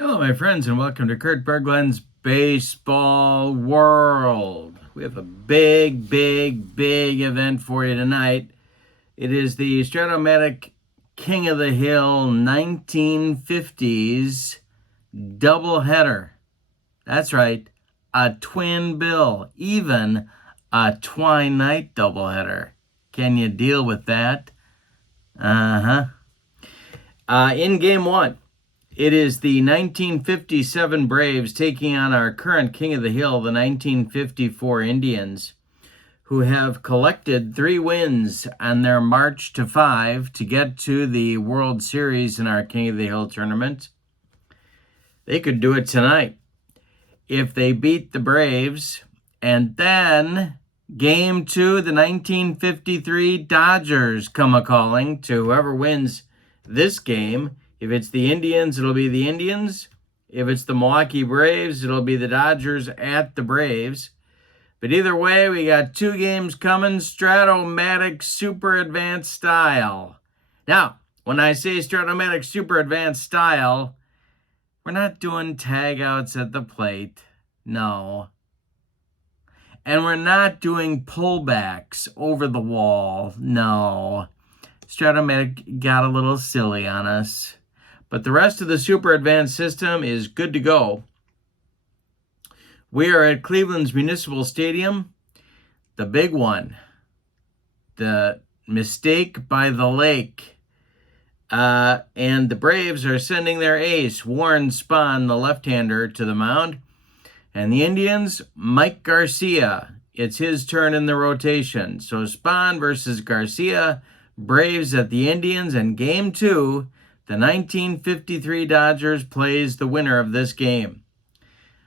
Hello, my friends, and welcome to Kurt Berglund's Baseball World. We have a big event for you tonight. It is the Strat King of the Hill 1950s doubleheader. That's right, a twin bill, even a twine-night doubleheader. Can you deal with that? In Game 1, it is the 1957 Braves taking on our current King of the Hill, the 1954 Indians, who have collected 3 wins on their march to 5 to get to the World Series in our King of the Hill tournament. They could do it tonight if they beat the Braves, and then Game 2, the 1953 Dodgers come a-calling to whoever wins this game. If it's the Indians, it'll be the Indians. If it's the Milwaukee Braves, it'll be the Dodgers at the Braves. But either way, we got 2 games coming, Strat-O-Matic Super Advanced Style. Now, when I say Strat-O-Matic Super Advanced Style, we're not doing tag-outs at the plate. No. And we're not doing pullbacks over the wall. No. Strat-O-Matic got a little silly on us. But the rest of the Super Advanced system is good to go. We are at Cleveland's Municipal Stadium, the big one, the mistake by the lake. And the Braves are sending their ace, Warren Spahn, the left-hander, to the mound. And the Indians, Mike Garcia. It's his turn in the rotation. So Spahn versus Garcia, Braves at the Indians, and Game 2, the 1953 Dodgers plays the winner of this game.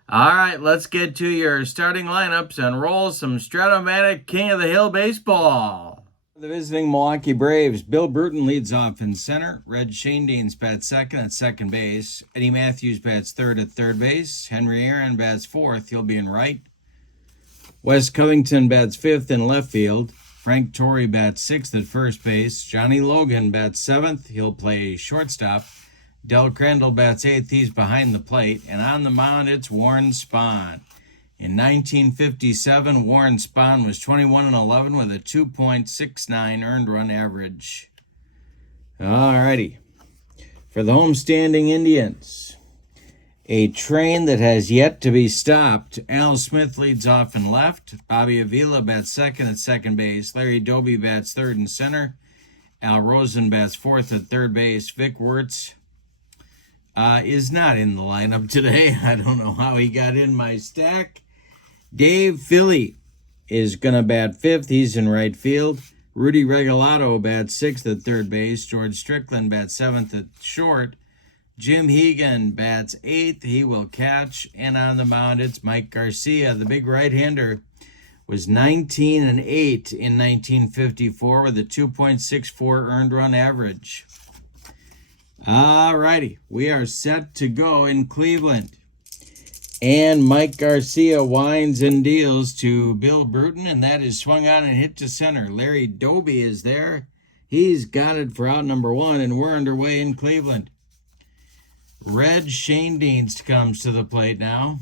All right, let's get to your starting lineups and roll some Strat-O-Matic King of the Hill baseball. The visiting Milwaukee Braves, Bill Bruton leads off in center. Red Schoendienst bats second at second base. Eddie Matthews bats third at third base. Henry Aaron bats fourth. He'll be in right. Wes Covington bats fifth in left field. Frank Torrey bats sixth at first base. Johnny Logan bats seventh. He'll play shortstop. Del Crandall bats eighth. He's behind the plate. And on the mound, it's Warren Spahn. In 1957, Warren Spahn was 21-11 with a 2.69 earned run average. All righty. For the homestanding Indians, a train that has yet to be stopped. Al Smith leads off in left. Bobby Avila bats second at second base. Larry Doby bats third and center. Al Rosen bats fourth at third base. Vic Wertz is not in the lineup today. I don't know how he got in my stack. Dave Philly is going to bat fifth. He's in right field. Rudy Regalado bats sixth at third base. George Strickland bats seventh at short. Jim Hegan bats eighth. He will catch. And on the mound, it's Mike Garcia. The big right-hander was 19-8 in 1954 with a 2.64 earned run average. All righty. We are set to go in Cleveland. And Mike Garcia winds and deals to Bill Bruton, and that is swung on and hit to center. Larry Doby is there. He's got it for out number 1, and we're underway in Cleveland. Red Schoendienst comes to the plate now.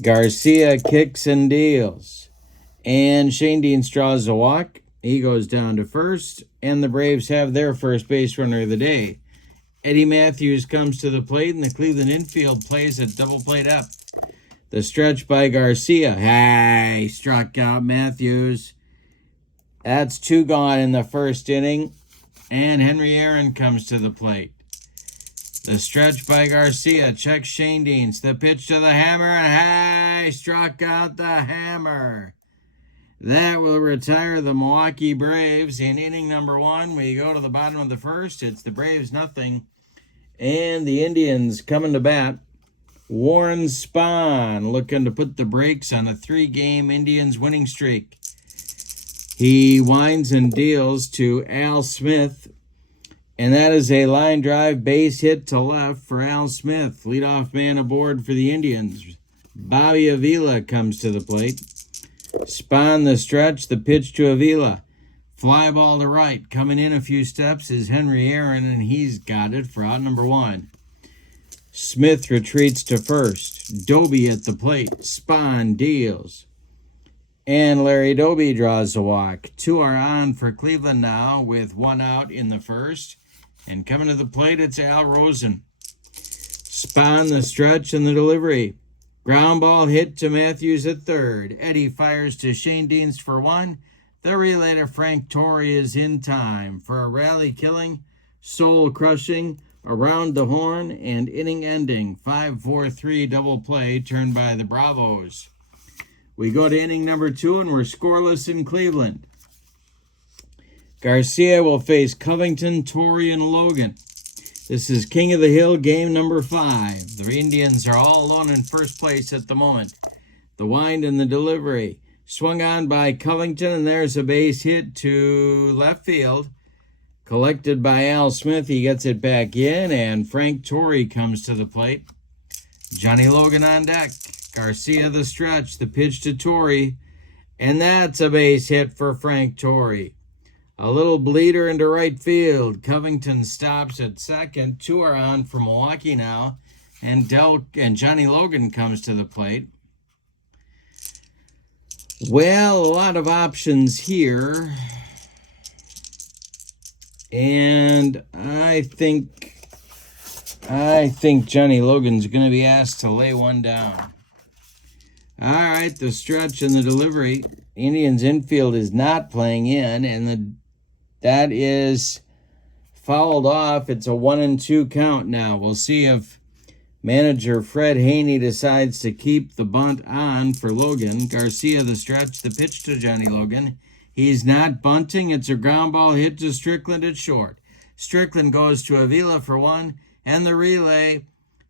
Garcia kicks and deals. And Schoendienst draws a walk. He goes down to first, and the Braves have their first base runner of the day. Eddie Matthews comes to the plate, and the Cleveland infield plays a double plate up. The stretch by Garcia. Hey, struck out Matthews. That's 2 gone in the first inning. And Henry Aaron comes to the plate. The stretch by Garcia. Checks Schoendienst. The pitch to the hammer. And hey, struck out the hammer. That will retire the Milwaukee Braves in inning number 1. We go to the bottom of the first. It's the Braves 0. And the Indians coming to bat. Warren Spahn looking to put the brakes on a 3-game Indians winning streak. He winds and deals to Al Smith. And that is a line drive base hit to left for Al Smith. Leadoff man aboard for the Indians. Bobby Avila comes to the plate. Spahn the stretch, the pitch to Avila. Fly ball to right. Coming in a few steps is Henry Aaron, and he's got it for out number 1. Smith retreats to first. Doby at the plate. Spahn deals. And Larry Doby draws a walk. 2 are on for Cleveland now with 1 out in the first. And coming to the plate, it's Al Rosen. Spahn the stretch and the delivery. Ground ball hit to Matthews at third. Eddie fires to Shane Deans for 1. The relay to Frank Torrey is in time for a rally-killing, soul-crushing, around the horn, and inning-ending 5-4-3 double play turned by the Bravos. We go to inning number 2, and we're scoreless in Cleveland. Garcia will face Covington, Torrey, and Logan. This is King of the Hill, game number 5. The Indians are all alone in first place at the moment. The wind and the delivery. Swung on by Covington, and there's a base hit to left field. Collected by Al Smith. He gets it back in, and Frank Torrey comes to the plate. Johnny Logan on deck. Garcia the stretch. The pitch to Torrey. And that's a base hit for Frank Torrey. A little bleeder into right field. Covington stops at second. 2 are on for Milwaukee now. And Johnny Logan comes to the plate. Well, a lot of options here. And I think Johnny Logan's going to be asked to lay one down. All right, the stretch and the delivery. Indians infield is not playing in, and that is fouled off. It's a 1-2 count now. We'll see if manager Fred Haney decides to keep the bunt on for Logan. Garcia the stretch, the pitch to Johnny Logan. He's not bunting. It's a ground ball hit to Strickland at short. Strickland goes to Avila for 1, and the relay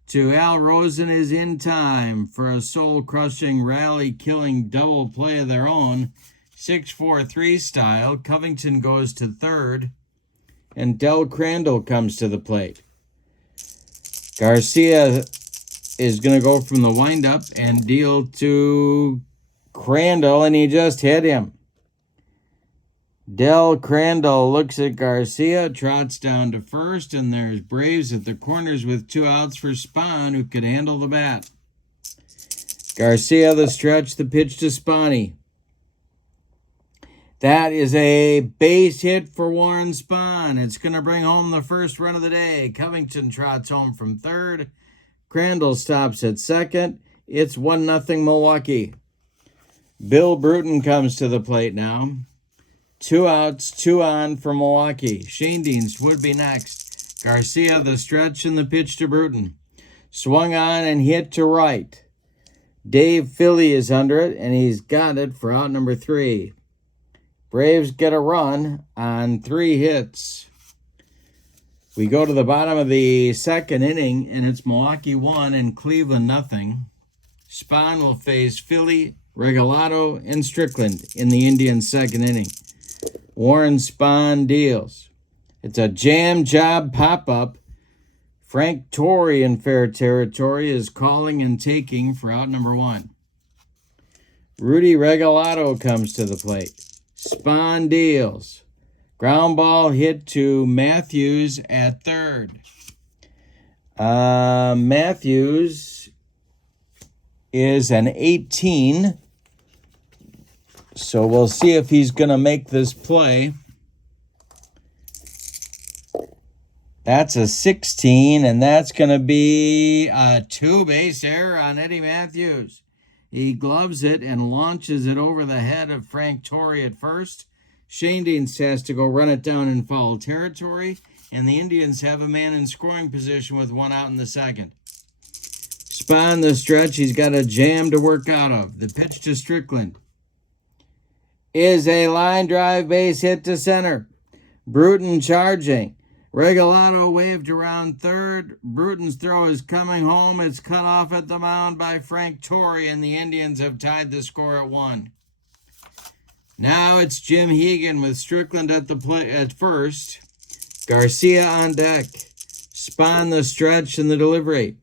to Al Rosen is in time for a soul-crushing, rally-killing double play of their own, 6-4-3 style. Covington goes to third, and Del Crandall comes to the plate. Garcia is going to go from the windup and deal to Crandall, and he just hit him. Del Crandall looks at Garcia, trots down to first, and there's Braves at the corners with 2 outs for Spahn, who could handle the bat. Garcia the stretch, the pitch to Spahny. That is a base hit for Warren Spahn. It's going to bring home the first run of the day. Covington trots home from third. Crandall stops at second. It's 1-0 Milwaukee. Bill Bruton comes to the plate now. 2 outs, 2 on for Milwaukee. Shane Deans would be next. Garcia the stretch and the pitch to Bruton. Swung on and hit to right. Dave Philly is under it, and he's got it for out number 3. Braves get a run on 3 hits. We go to the bottom of the second inning, and it's Milwaukee 1 and Cleveland 0. Spahn will face Philly, Regalado, and Strickland in the Indians' second inning. Warren Spahn deals. It's a jam job pop-up. Frank Torrey in fair territory is calling and taking for out number 1. Rudy Regalado comes to the plate. Spahn deals. Ground ball hit to Matthews at third. Matthews is an 18. So we'll see if he's going to make this play. That's a 16, and that's going to be a 2-base error on Eddie Matthews. He gloves it and launches it over the head of Frank Torrey at first. Shane Deans has to go run it down in foul territory, and the Indians have a man in scoring position with 1 out in the second. Spahn the stretch. He's got a jam to work out of. The pitch to Strickland is a line drive base hit to center. Bruton charging. Regalado waved around third. Bruton's throw is coming home. It's cut off at the mound by Frank Torrey, and the Indians have tied the score at 1. Now it's Jim Hegan with Strickland at the play at first. Garcia on deck. Spahn the stretch and the delivery.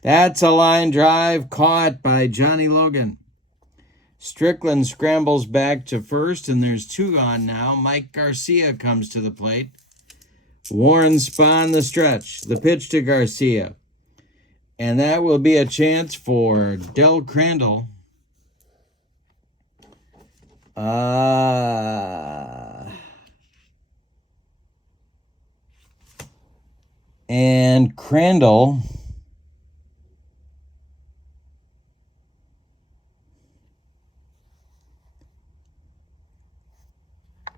That's a line drive caught by Johnny Logan. Strickland scrambles back to first, and there's 2 on now. Mike Garcia comes to the plate. Warren Spahn the stretch. The pitch to Garcia. And that will be a chance for Del Crandall. And Crandall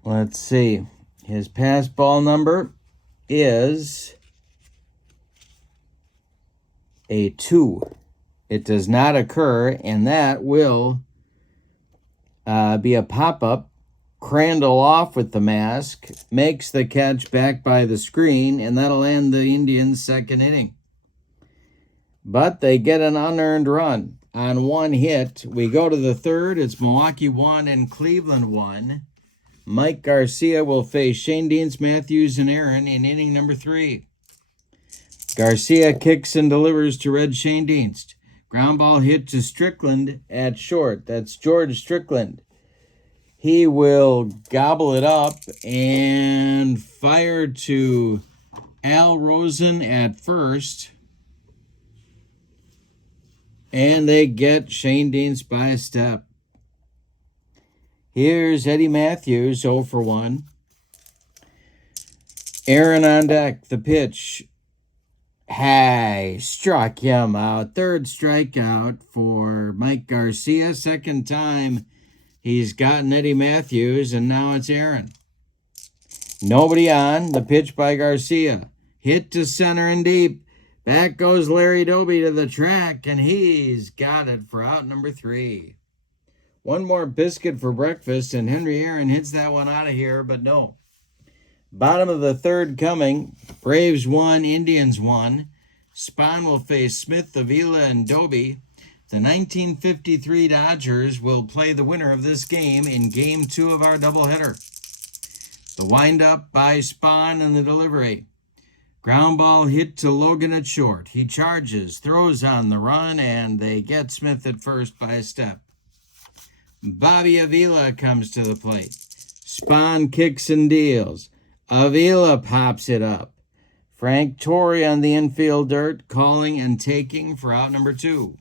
let's see. His pass ball number is a 2. It does not occur, and that will be a pop-up. Crandall off with the mask, makes the catch back by the screen, and that'll end the Indians' second inning. But they get an unearned run on one hit. We go to the third. It's Milwaukee 1 and Cleveland 1. Mike Garcia will face Shane Deans, Matthews, and Aaron in inning number 3. Garcia kicks and delivers to Red Shane Deans. Ground ball hit to Strickland at short. That's George Strickland. He will gobble it up and fire to Al Rosen at first. And they get Shane Deans by a step. Here's Eddie Matthews, 0 for 1. Aaron on deck, the pitch. Hey, struck him out. Third strikeout for Mike Garcia. Second time he's gotten Eddie Matthews, and now it's Aaron. Nobody on. The pitch by Garcia. Hit to center and deep. Back goes Larry Doby to the track, and he's got it for out number 3. One more biscuit for breakfast, and Henry Aaron hits that one out of here, but no. Bottom of the third coming. Braves 1, Indians 1. Spahn will face Smith, Avila, and Doby. The 1953 Dodgers will play the winner of this game in Game 2 of our doubleheader. The windup by Spahn and the delivery. Ground ball hit to Logan at short. He charges, throws on the run, and they get Smith at first by a step. Bobby Avila comes to the plate. Spahn kicks and deals. Avila pops it up. Frank Torrey on the infield dirt, calling and taking for out number 2.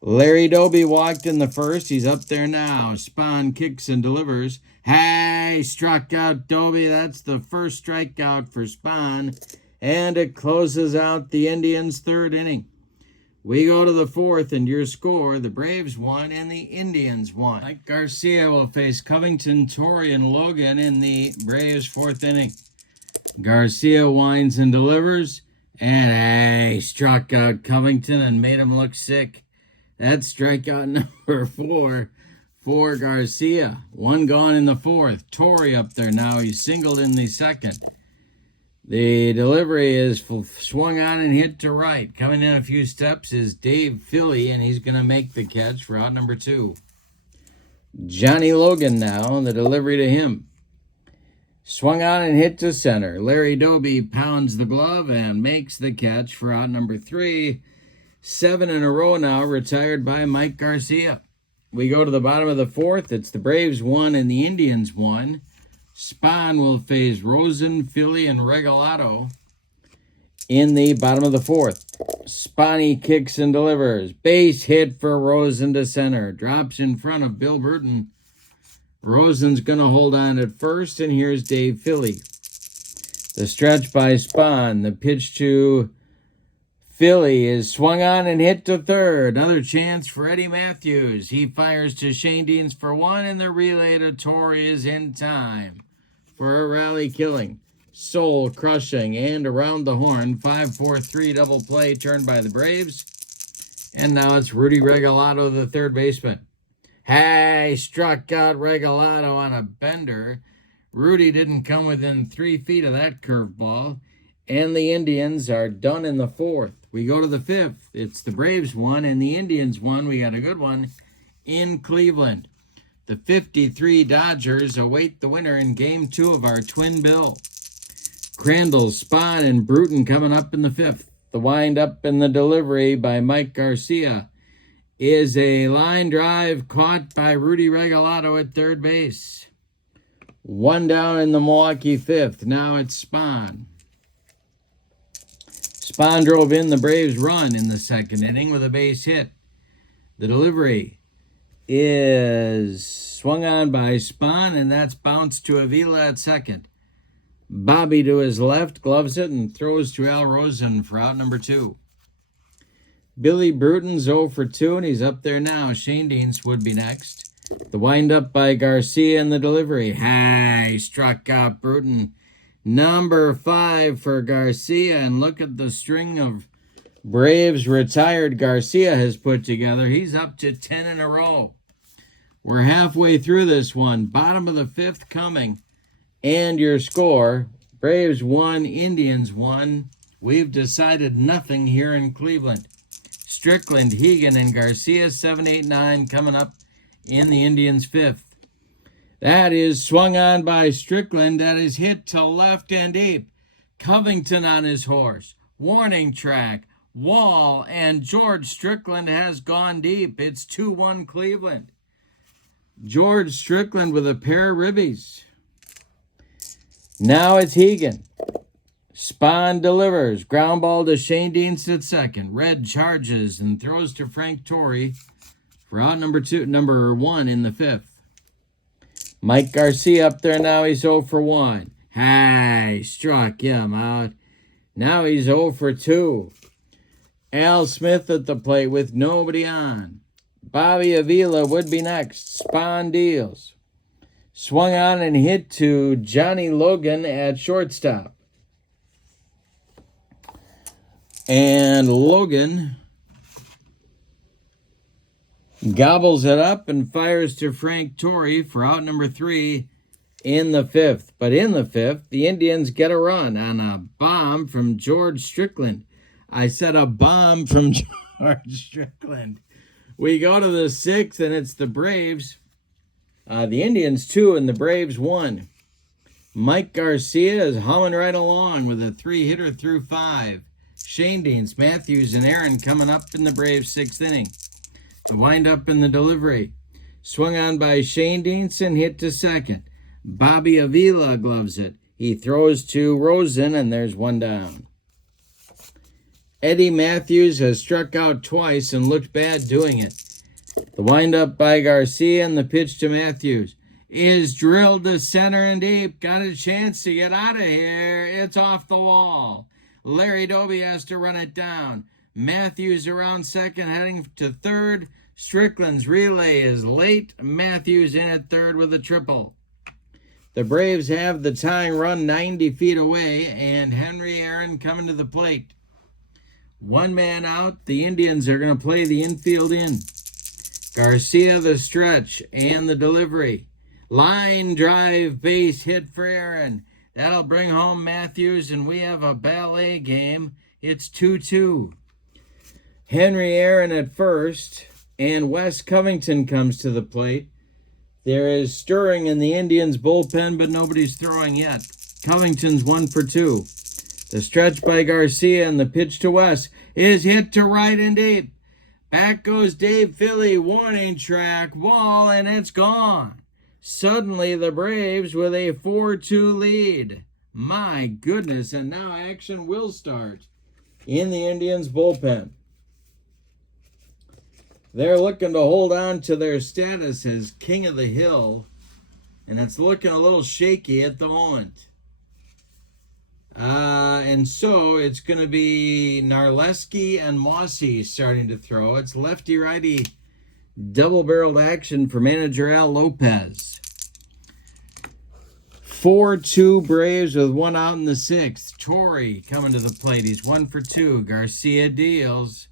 Larry Doby walked in the first. He's up there now. Spahn kicks and delivers. Hey, struck out Doby. That's the first strikeout for Spahn. And it closes out the Indians' third inning. We go to the fourth, and your score, the Braves 1 and the Indians 1. Mike Garcia will face Covington, Torrey, and Logan in the Braves' fourth inning. Garcia winds and delivers, and struck out Covington and made him look sick. That's strikeout number 4 for Garcia. One gone in the fourth. Torrey up there now. He's singled in the second. The delivery is swung on and hit to right. Coming in a few steps is Dave Philly, and he's going to make the catch for out number 2. Johnny Logan now, the delivery to him. Swung on and hit to center. Larry Doby pounds the glove and makes the catch for out number 3. 7 in a row now, retired by Mike Garcia. We go to the bottom of the fourth. It's the Braves 1 and the Indians 1. Spahn will face Rosen, Philly, and Regalado in the bottom of the fourth. Spahny kicks and delivers. Base hit for Rosen to center. Drops in front of Bill Burton. Rosen's going to hold on at first, and here's Dave Philly. The stretch by Spahn. The pitch to Philly is swung on and hit to third. Another chance for Eddie Matthews. He fires to Shane Deans for 1, and the relay to Torrey is in time for a rally killing. Soul crushing and around the horn. 5-4-3 double play turned by the Braves. And now it's Rudy Regalado, the third baseman. Hey, struck out Regalado on a bender. Rudy didn't come within 3 feet of that curveball. And the Indians are done in the fourth. We go to the fifth. It's the Braves 1 and the Indians 1. We got a good one in Cleveland. The 53 Dodgers await the winner in Game 2 of our twin bill. Crandall, Spahn, and Bruton coming up in the fifth. The wind-up and the delivery by Mike Garcia is a line drive caught by Rudy Regalado at third base. One down in the Milwaukee fifth. Now it's Spahn. Spahn drove in the Braves' run in the second inning with a base hit. The delivery is swung on by Spahn, and that's bounced to Avila at second. Bobby to his left, gloves it, and throws to Al Rosen for out number 2. Billy Bruton's 0 for 2, and he's up there now. Shane Deans would be next. The windup by Garcia and the delivery. He struck out Bruton. Number 5 for Garcia, and look at the string of Braves retired Garcia has put together. He's up to 10 in a row. We're halfway through this one. Bottom of the 5th coming. And your score, Braves 1, Indians 1. We've decided nothing here in Cleveland. Strickland, Hegan, and Garcia, 7, 8, 9 coming up in the Indians' 5th. That is swung on by Strickland. That is hit to left and deep. Covington on his horse. Warning track. Wall, and George Strickland has gone deep. It's 2-1 Cleveland. George Strickland with a pair of ribbies. Now it's Hegan. Spahn delivers. Ground ball to Shane Deans at second. Red charges and throws to Frank Torrey for out number 1 in the 5th. Mike Garcia up there now. He's 0 for 1. Struck him out. Now he's 0 for 2. Al Smith at the plate with nobody on. Bobby Avila would be next. Spahn deals. Swung on and hit to Johnny Logan at shortstop. And Logan gobbles it up and fires to Frank Torrey for out number 3 in the 5th. But in the 5th, the Indians get a run on a bomb from George Strickland. I said a bomb from George Strickland. We go to the 6th, and it's the Braves. The Indians 2 and the Braves 1. Mike Garcia is humming right along with a 3-hitter through 5. Shane Deans, Matthews, and Aaron coming up in the Braves' 6th inning. The windup in the delivery. Swung on by Shane Deans and hit to second. Bobby Avila gloves it. He throws to Rosen, and there's one down. Eddie Matthews has struck out twice and looked bad doing it. The windup by Garcia and the pitch to Matthews is drilled to center and deep. Got a chance to get out of here. It's off the wall. Larry Doby has to run it down. Matthews around second, heading to third. Strickland's relay is late. Matthews in at third with a triple. The Braves have the tying run 90 feet away, and Henry Aaron coming to the plate. One man out. The Indians are going to play the infield in. Garcia the stretch and the delivery. Line drive base hit for Aaron. That'll bring home Matthews, and we have a ballet game. It's 2-2. Henry Aaron at first, and Wes Covington comes to the plate. There is stirring in the Indians' bullpen, but nobody's throwing yet. Covington's 1 for 2. The stretch by Garcia and the pitch to Wes is hit to right and deep. Back goes Dave Philly, warning track, wall, and it's gone. Suddenly the Braves with a 4-2 lead. My goodness, and now action will start in the Indians' bullpen. They're looking to hold on to their status as king of the hill, and it's looking a little shaky at the moment. And so it's going to be Narleski and Mossy starting to throw. It's lefty-righty double-barreled action for manager Al Lopez. 4-2 Braves with one out in the 6th. Torrey coming to the plate. He's 1 for 2. Garcia deals.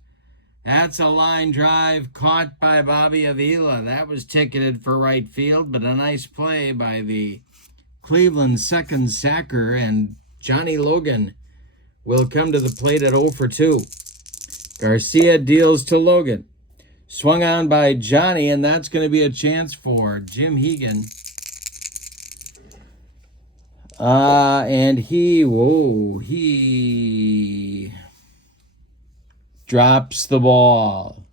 That's a line drive caught by Bobby Avila. That was ticketed for right field, but a nice play by the Cleveland second sacker, and Johnny Logan will come to the plate at 0 for 2. Garcia deals to Logan. Swung on by Johnny, and that's going to be a chance for Jim Hegan. And he drops the ball.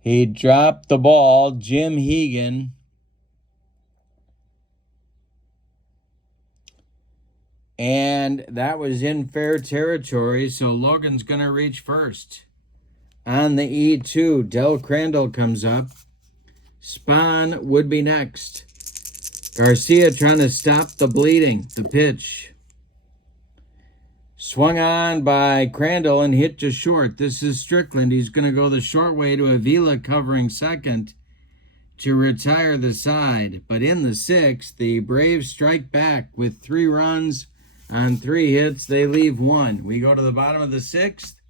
He dropped the ball, Jim Hegan. And that was in fair territory, so Logan's going to reach first. On the E2, Del Crandall comes up. Spahn would be next. Garcia trying to stop the bleeding. The pitch. Swung on by Crandall and hit to short. This is Strickland. He's going to go the short way to Avila covering second to retire the side. But in the sixth, the Braves strike back with 3 runs on 3 hits. They leave 1. We go to the bottom of the sixth.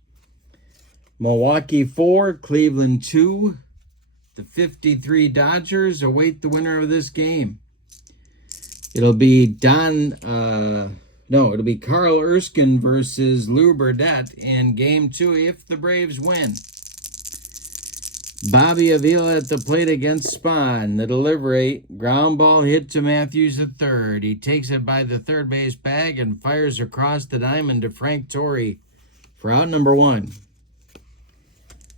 Milwaukee 4, Cleveland 2. The 53 Dodgers await the winner of this game. It'll be it'll be Carl Erskine versus Lou Burdett in Game 2 if the Braves win. Bobby Avila at the plate against Spahn. The delivery, ground ball hit to Matthews at third. He takes it by the third base bag and fires across the diamond to Frank Torrey for out number 1.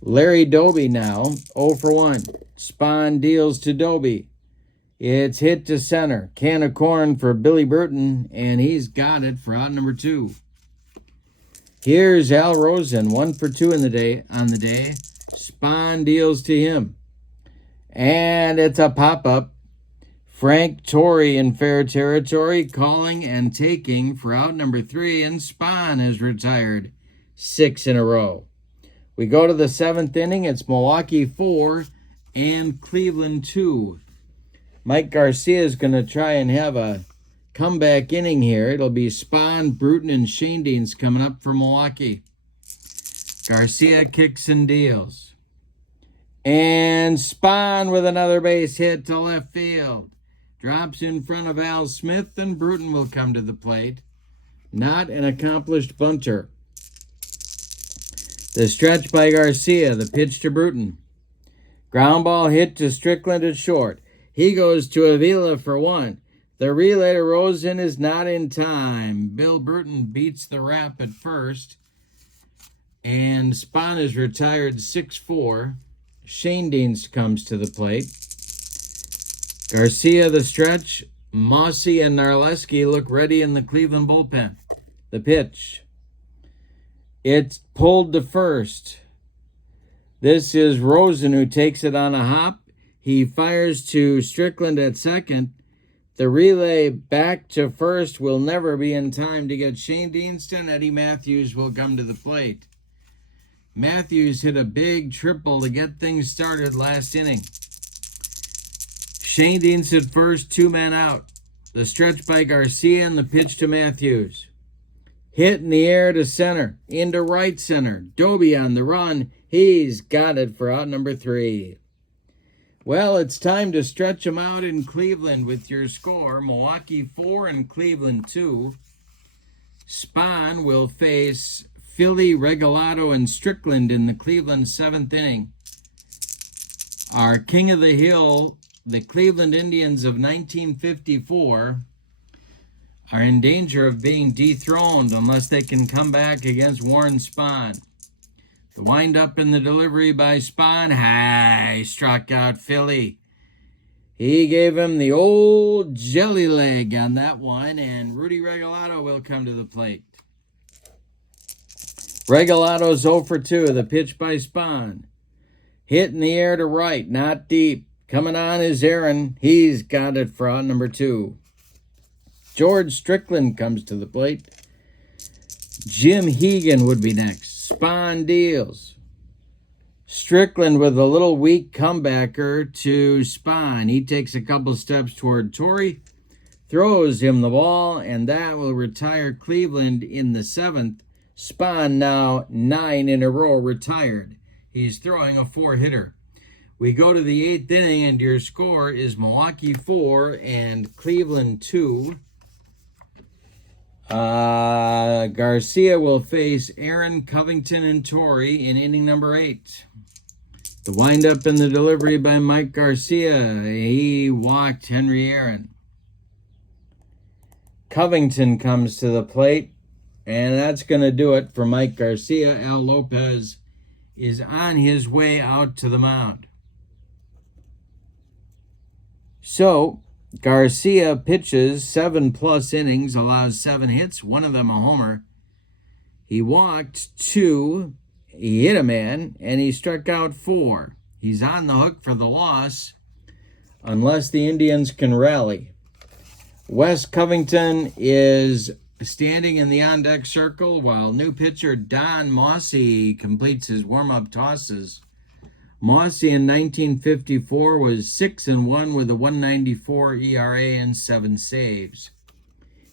Larry Doby now, 0 for 1. Spahn deals to Doby. It's hit to center. Can of corn for Billy Burton, and he's got it for out number 2. Here's Al Rosen, 1 for 2 on the day. Spahn deals to him. And it's a pop-up. Frank Torrey in fair territory, calling and taking for out number 3, and Spahn is retired 6 in a row. We go to the 7th inning. It's Milwaukee 4 and Cleveland 2. Mike Garcia is going to try and have a comeback inning here. It'll be Spahn, Bruton, and Schoendienst coming up for Milwaukee. Garcia kicks and deals. And Spahn with another base hit to left field. Drops in front of Al Smith, and Bruton will come to the plate. Not an accomplished bunter. The stretch by Garcia, the pitch to Bruton. Ground ball hit to Strickland at short. He goes to Avila for 1. The relay to Rosen is not in time. Bill Bruton beats the wrap at first. And Spahn is retired 6-4. Schoendienst comes to the plate. Garcia the stretch. Mossy and Narleski look ready in the Cleveland bullpen. The pitch. It's pulled to first. This is Rosen who takes it on a hop. He fires to Strickland at second. The relay back to first will never be in time to get Schoendienst, and Eddie Matthews will come to the plate. Matthews hit a big triple to get things started last inning. Schoendienst at first, 2 men out. The stretch by Garcia and the pitch to Matthews. Hit in the air to center, into right center. Doby on the run. He's got it for out number 3. Well, it's time to stretch them out in Cleveland with your score. Milwaukee 4 and Cleveland 2. Spahn will face Philly, Regalado, and Strickland in the Cleveland 7th inning. Our King of the Hill, the Cleveland Indians of 1954, are in danger of being dethroned unless they can come back against Warren Spahn. The wind-up in the delivery by Spahn. He struck out Philly. He gave him the old jelly leg on that one, and Rudy Regalado will come to the plate. Regalado's 0 for 2. The pitch by Spahn. Hit in the air to right, not deep. Coming on is Aaron. He's got it for out number 2. George Strickland comes to the plate. Jim Hegan would be next. Spahn deals. Strickland with a little weak comebacker to Spahn. He takes a couple steps toward Torrey, throws him the ball, and that will retire Cleveland in the 7th. Spahn now 9 in a row retired. He's throwing a 4-hitter. We go to the 8th inning, and your score is Milwaukee 4 and Cleveland 2. Garcia will face Aaron, Covington, and Torrey in inning number 8. The windup and the delivery by Mike Garcia. He walked Henry Aaron. Covington comes to the plate, and that's going to do it for Mike Garcia. Al Lopez is on his way out to the mound. So, Garcia pitches 7+ innings, allows 7 hits, one of them a homer. He walked 2, he hit a man, and he struck out 4. He's on the hook for the loss unless the Indians can rally. Wes Covington is standing in the on-deck circle while new pitcher Don Mossy completes his warm-up tosses. Mossy in 1954 was 6-1 with a 1.94 ERA and 7 saves.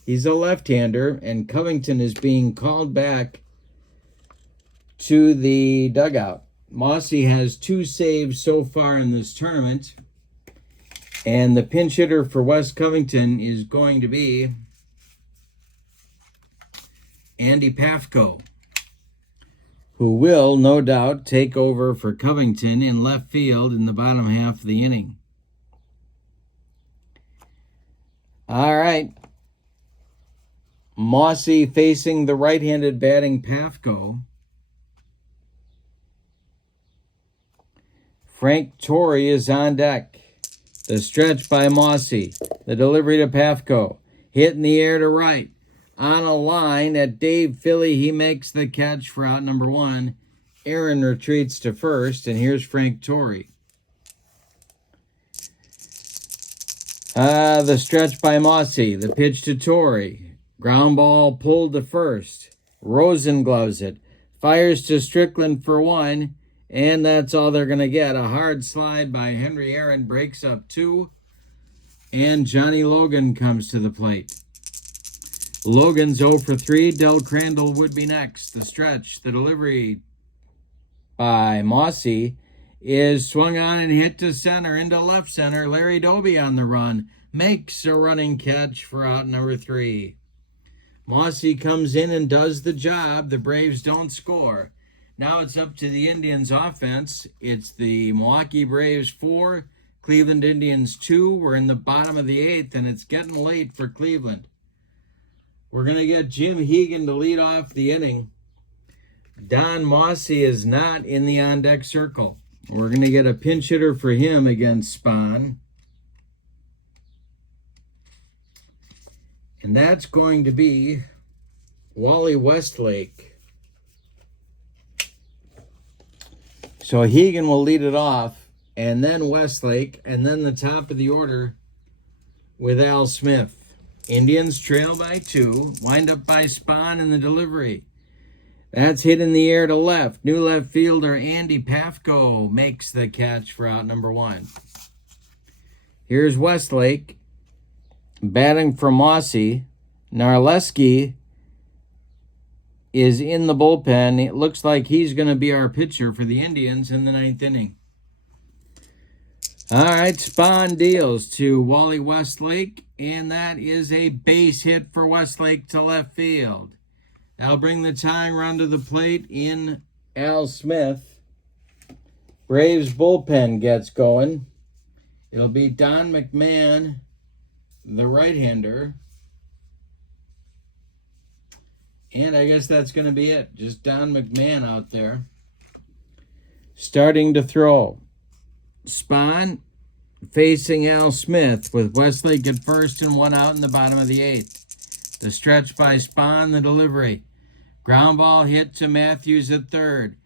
He's a left-hander, and Covington is being called back to the dugout. Mossy has 2 saves so far in this tournament, and the pinch hitter for Wes Covington is going to be Andy Pafko, who will, no doubt, take over for Covington in left field in the bottom half of the inning. All right. Mossy facing the right-handed batting Pafko. Frank Torrey is on deck. The stretch by Mossy. The delivery to Pafko. Hit in the air to right. On a line at Dave Philly, he makes the catch for out number 1. Aaron retreats to first, and here's Frank Torrey. The stretch by Mossy. The pitch to Torrey. Ground ball pulled to first. Rosen gloves it. Fires to Strickland for 1, and that's all they're going to get. A hard slide by Henry Aaron breaks up 2, and Johnny Logan comes to the plate. Logan's 0 for 3. Del Crandall would be next. The stretch, the delivery by Mossy is swung on and hit to center, into left center. Larry Doby on the run makes a running catch for out number 3. Mossy comes in and does the job. The Braves don't score. Now it's up to the Indians offense. It's the Milwaukee Braves 4, Cleveland Indians 2. We're in the bottom of the 8th, and it's getting late for Cleveland. We're going to get Jim Hegan to lead off the inning. Don Mossy is not in the on-deck circle. We're going to get a pinch hitter for him against Spahn. And that's going to be Wally Westlake. So Hegan will lead it off, and then Westlake, and then the top of the order with Al Smith. Indians trail by 2, wind up by Spahn in the delivery. That's hit in the air to left. New left fielder Andy Pafko makes the catch for out number 1. Here's Westlake batting for Mossy. Narleski is in the bullpen. It looks like he's going to be our pitcher for the Indians in the 9th inning. All right, Spahn deals to Wally Westlake, and that is a base hit for Westlake to left field. That'll bring the tying run to the plate in Al Smith. Braves bullpen gets going. It'll be Don McMahon, the right-hander. And I guess that's going to be it. Just Don McMahon out there. Starting to throw. Spahn facing Al Smith with Westlake at first and 1 out in the bottom of the 8th. The stretch by Spahn, the delivery. Ground ball hit to Matthews at third.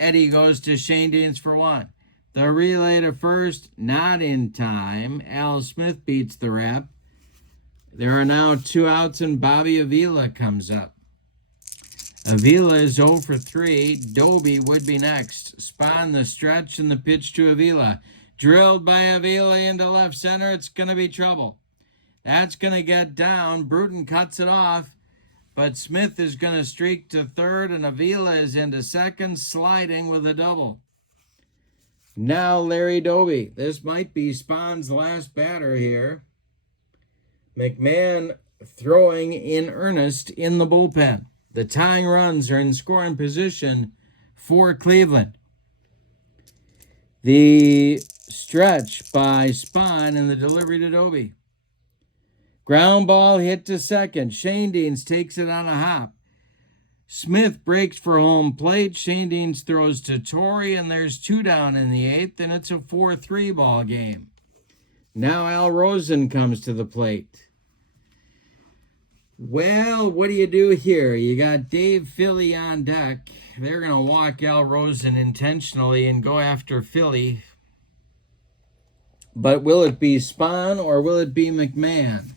Eddie goes to Shane Deans for 1. The relay to first, not in time. Al Smith beats the rap. There are now 2 outs, and Bobby Avila comes up. Avila is 0 for 3. Doby would be next. Spahn the stretch and the pitch to Avila. Drilled by Avila into left center. It's going to be trouble. That's going to get down. Bruton cuts it off. But Smith is going to streak to third, and Avila is into second, sliding with a double. Now Larry Doby. This might be Spahn's last batter here. McMahon throwing in earnest in the bullpen. The tying runs are in scoring position for Cleveland. The stretch by Spahn and the delivery to Doby. Ground ball hit to second. Shane Deans takes it on a hop. Smith breaks for home plate. Shane Deans throws to Torrey, and there's 2 down in the 8th, and it's a 4-3 ball game. Now Al Rosen comes to the plate. Well, what do you do here? You got Dave Philly on deck. They're going to walk Al Rosen intentionally and go after Philly. But will it be Spahn or will it be McMahon?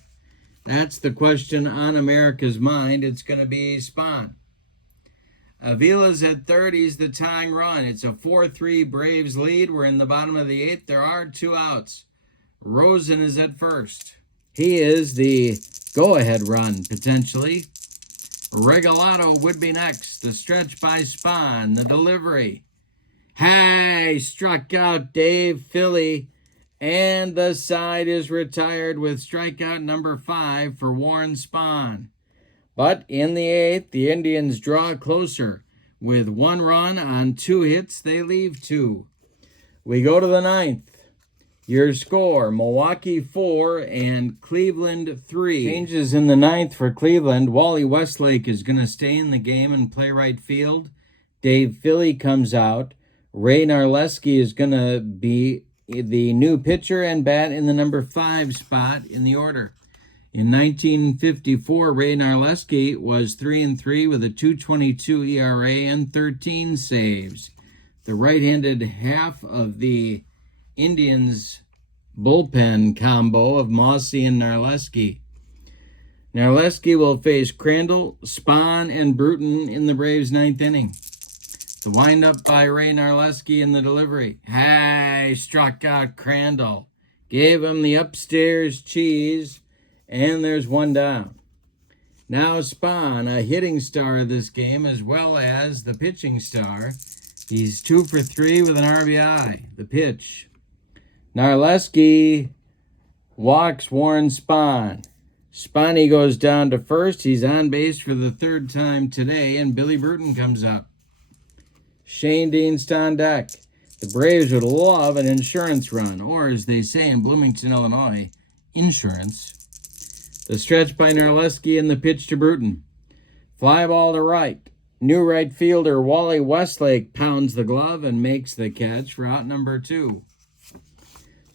That's the question on America's mind. It's going to be Spahn. Avila's at third. He's the tying run. It's a 4-3 Braves lead. We're in the bottom of the 8th. There are 2 outs. Rosen is at first. He is the go-ahead run, potentially. Regalado would be next. The stretch by Spahn. The delivery. Hey, struck out Dave Philly. And the side is retired with strikeout number 5 for Warren Spahn. But in the 8th, the Indians draw closer. With 1 run on 2 hits, they leave 2. We go to the 9th. Your score, Milwaukee 4 and Cleveland 3. Changes in the 9th for Cleveland. Wally Westlake is going to stay in the game and play right field. Dave Philly comes out. Ray Narleski is going to be the new pitcher and bat in the number 5 spot in the order. In 1954, Ray Narleski was 3-3 with a 2.22 ERA and 13 saves. The right-handed half of the Indians' bullpen combo of Mossy and Narleski. Narleski will face Crandall, Spahn, and Bruton in the Braves' 9th inning. The windup by Ray Narleski in the delivery. Hey, struck out Crandall. Gave him the upstairs cheese, and there's 1 down. Now Spahn, a hitting star of this game, as well as the pitching star. He's 2 for 3 with an RBI. The pitch. Narleski walks Warren Spahn. Spahny goes down to first. He's on base for the 3rd time today, and Billy Bruton comes up. Shane Dean's on deck. The Braves would love an insurance run, or as they say in Bloomington, Illinois, insurance. The stretch by Narleski and the pitch to Bruton. Fly ball to right. New right fielder Wally Westlake pounds the glove and makes the catch for out number 2.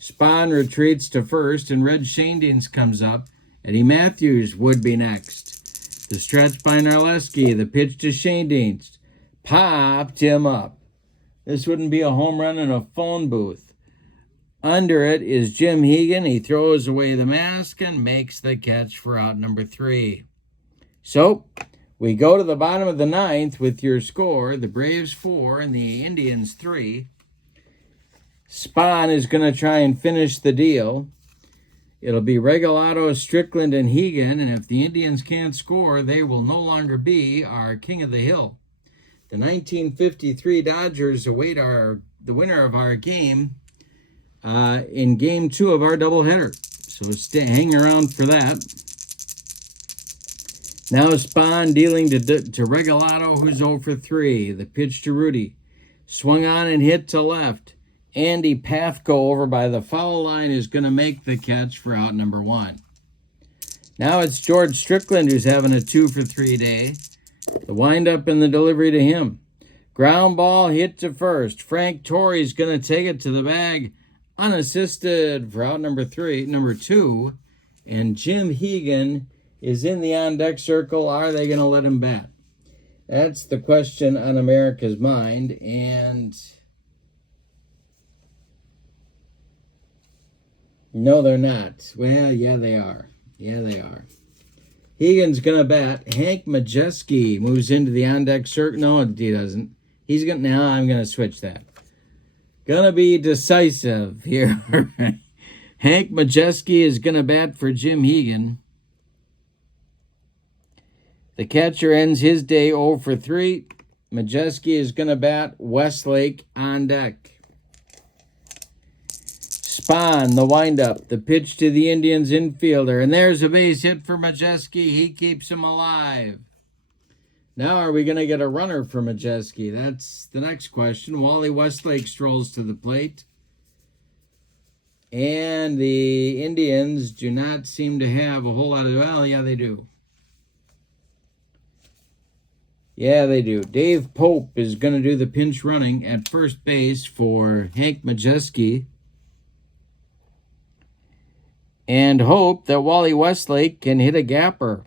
Spahn retreats to first, and Red Shanedeans comes up. Eddie Matthews would be next. The stretch by Narleski, the pitch to Shanedeans. Popped him up. This wouldn't be a home run in a phone booth. Under it is Jim Hegan. He throws away the mask and makes the catch for out number 3. So, we go to the bottom of the 9th with your score, the Braves 4 and the Indians 3. Spahn is going to try and finish the deal. It'll be Regalado, Strickland, and Hegan, and if the Indians can't score, they will no longer be our king of the hill. The 1953 Dodgers await the winner of our game in Game 2 of our doubleheader. So hang around for that. Now Spahn dealing to Regalado, who's 0 for 3. The pitch to Rudy. Swung on and hit to left. Andy Pafko over by the foul line is going to make the catch for out number 1. Now it's George Strickland who's having a 2 for 3 day. The windup and the delivery to him. Ground ball hit to first. Frank Torrey's going to take it to the bag unassisted for out number 2. And Jim Hegan is in the on-deck circle. Are they going to let him bat? That's the question on America's mind. And no, they're not. Well, yeah, they are. Yeah, they are. Hegan's going to bat. Hank Majeski moves into the on-deck circle. No, he doesn't. He's going to... Now I'm going to switch that. Going to be decisive here. Hank Majeski is going to bat for Jim Hegan. The catcher ends his day 0 for 3. Majeski is going to bat. Westlake on deck. Spahn, the windup, the pitch to the Indians infielder, and there's a base hit for Majeski. He keeps him alive. Now are we going to get a runner for Majeski? That's the next question. Wally Westlake strolls to the plate. And the Indians do not seem to have a whole lot of... Well, yeah, they do. Yeah, they do. Dave Pope is going to do the pinch running at first base for Hank Majeski. and hope that Wally Westlake can hit a gapper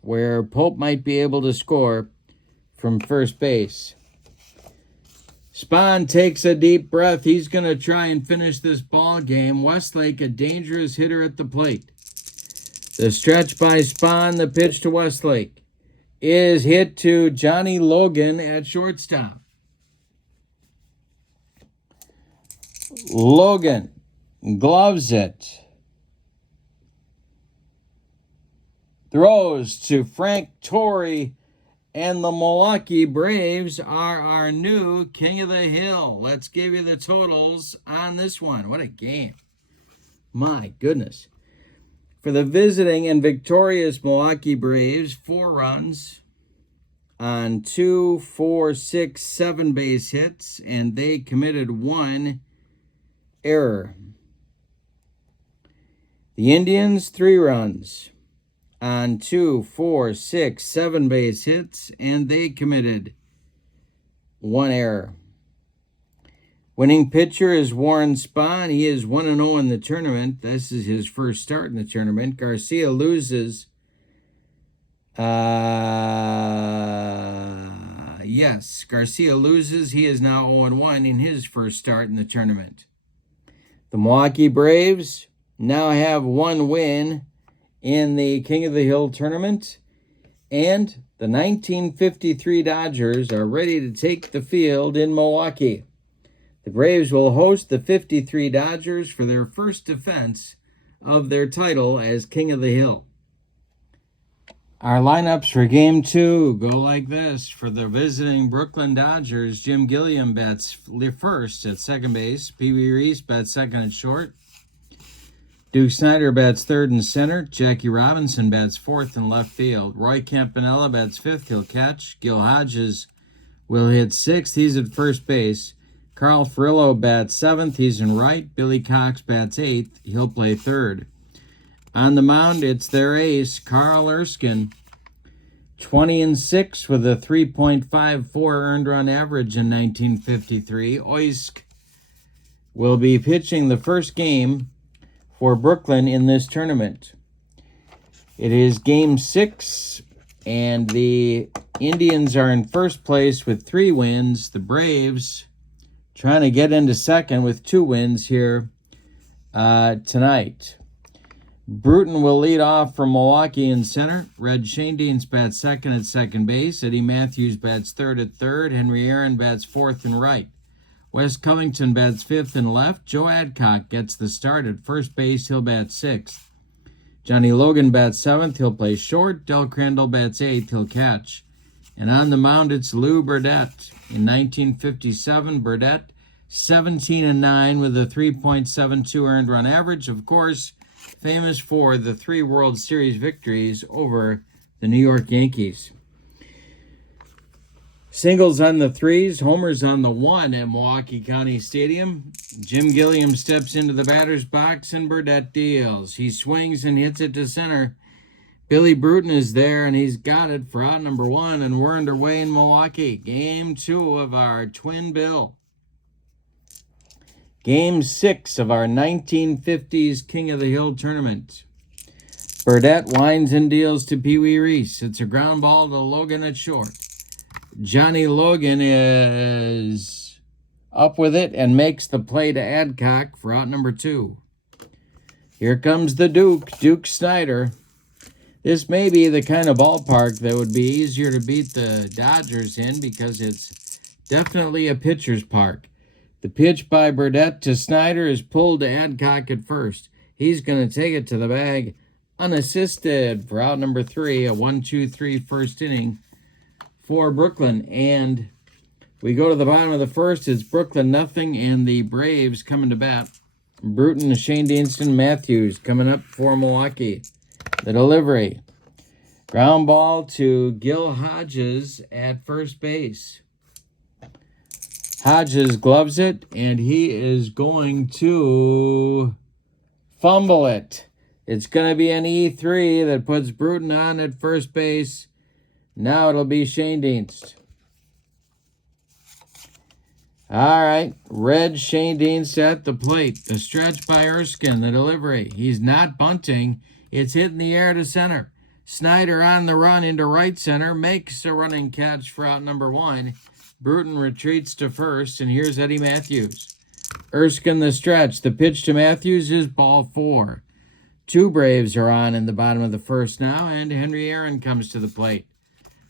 where Pope might be able to score from first base. Spahn takes a deep breath. He's going to try and finish this ball game. Westlake, a dangerous hitter at the plate. The stretch by Spahn, the pitch to Westlake, is hit to Johnny Logan at shortstop. Logan gloves it. Throws to Frank Torrey, and the Milwaukee Braves are our new King of the Hill. Let's give you the totals on this one. What a game. My goodness. For the visiting and victorious Milwaukee Braves, 4 runs on 2, 4, 6, 7 base hits, and they committed 1 error. The Indians, 3 runs on 2, 4, 6, 7 base hits, and they committed 1 error. Winning pitcher is Warren Spahn. He is 1-0 in the tournament. This is his first start in the tournament. Garcia loses. Yes, Garcia loses. He is now 0-1 in his first start in the tournament. The Milwaukee Braves now have 1 win in the King of the Hill tournament, and the 1953 Dodgers are ready to take the field in Milwaukee. The Braves will host the 53 Dodgers for their first defense of their title as King of the Hill. Our lineups for Game 2 go like this. For the visiting Brooklyn Dodgers, Jim Gilliam bats first at second base. Pee Wee Reese bats second at short. Duke Snider bats third and center. Jackie Robinson bats fourth in left field. Roy Campanella bats fifth. He'll catch. Gil Hodges will hit sixth. He's at first base. Carl Furillo bats seventh. He's in right. Billy Cox bats eighth. He'll play third. On the mound, it's their ace, Carl Erskine, 20-6 with a 3.54 earned run average in 1953. Oysk will be pitching the first game for Brooklyn in this tournament. It is Game 6, and the Indians are in first place with 3 wins. The Braves trying to get into second with 2 wins here tonight. Bruton will lead off from Milwaukee in center. Red Shanedeans bats second at second base. Eddie Matthews bats third at third. Henry Aaron bats fourth and right. Wes Covington bats fifth and left. Joe Adcock gets the start at first base. He'll bat sixth. Johnny Logan bats seventh. He'll play short. Del Crandall bats eighth. He'll catch. And on the mound, it's Lou Burdett. In 1957, Burdett, 17-9 with a 3.72 earned run average. Of course, famous for the 3 World Series victories over the New York Yankees. Singles on the 3s, homers on the 1 at Milwaukee County Stadium. Jim Gilliam steps into the batter's box and Burdett deals. He swings and hits it to center. Billy Bruton is there, and he's got it for out number 1, and we're underway in Milwaukee. Game 2 of our Twin Bill. Game 6 of our 1950s King of the Hill tournament. Burdett winds and deals to Pee Wee Reese. It's a ground ball to Logan at short. Johnny Logan is up with it and makes the play to Adcock for out number 2. Here comes the Duke Snider. This may be the kind of ballpark that would be easier to beat the Dodgers in because it's definitely a pitcher's park. The pitch by Burdett to Snider is pulled to Adcock at first. He's going to take it to the bag unassisted for out number 3, a 1-2-3 first inning for Brooklyn. And we go to the bottom of the first. It's Brooklyn nothing, and the Braves coming to bat. Bruton, Shane Deanston, Matthews coming up for Milwaukee. The delivery. Ground ball to Gil Hodges at first base. Hodges gloves it, and he is going to fumble it. It's going to be an E3 that puts Bruton on at first base. Now it'll be Shane Dienst. All right, Red Shane Dean's at the plate. The stretch by Erskine, the delivery. He's not bunting. It's hit in the air to center. Snyder on the run into right center, makes a running catch for out number 1. Bruton retreats to first, and here's Eddie Matthews. Erskine the stretch. The pitch to Matthews is ball 4. 2 Braves are on in the bottom of the first now, and Henry Aaron comes to the plate.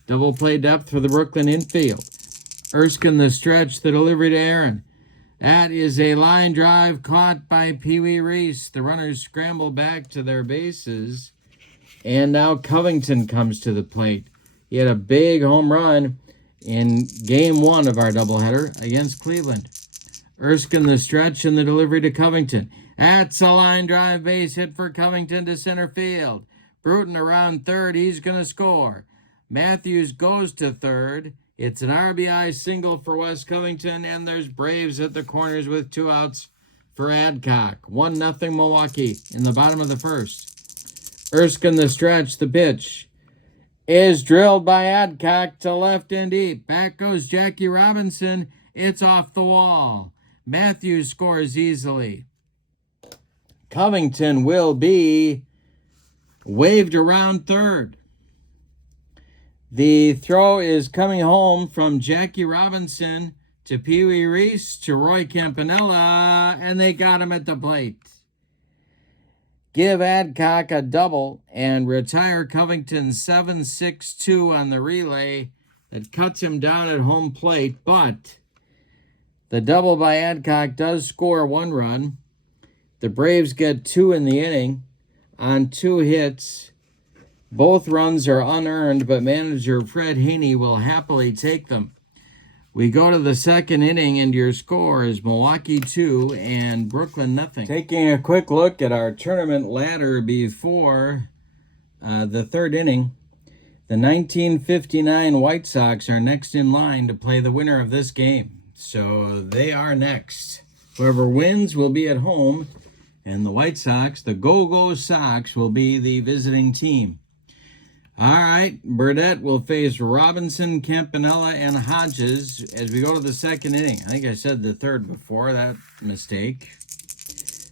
Double play depth for the Brooklyn infield. Erskine the stretch, the delivery to Aaron. That is a line drive caught by Pee Wee Reese. The runners scramble back to their bases. And now Covington comes to the plate. He had a big home run in game 1 of our doubleheader against Cleveland. Erskine the stretch and the delivery to Covington. That's a line drive base hit for Covington to center field. Bruton around third. He's going to score. Matthews goes to third. It's an RBI single for Wes Covington, and there's Braves at the corners with 2 outs for Adcock. 1-0 Milwaukee in the bottom of the first. Erskine the stretch, the pitch is drilled by Adcock to left and deep. Back goes Jackie Robinson. It's off the wall. Matthews scores easily. Covington will be waved around third. The throw is coming home from Jackie Robinson to Pee Wee Reese to Roy Campanella, and they got him at the plate. Give Adcock a double and retire Covington 7-6-2 on the relay that cuts him down at home plate, but the double by Adcock does score 1 run. The Braves get 2 in the inning on 2 hits. Both runs are unearned, but manager Fred Haney will happily take them. We go to the second inning, and your score is Milwaukee 2 and Brooklyn 0. Taking a quick look at our tournament ladder before the third inning, the 1959 White Sox are next in line to play the winner of this game. So they are next. Whoever wins will be at home, and the White Sox, the Go-Go Sox, will be the visiting team. All right, Burdett will face Robinson, Campanella, and Hodges as we go to the second inning. I think I said the third before, that mistake.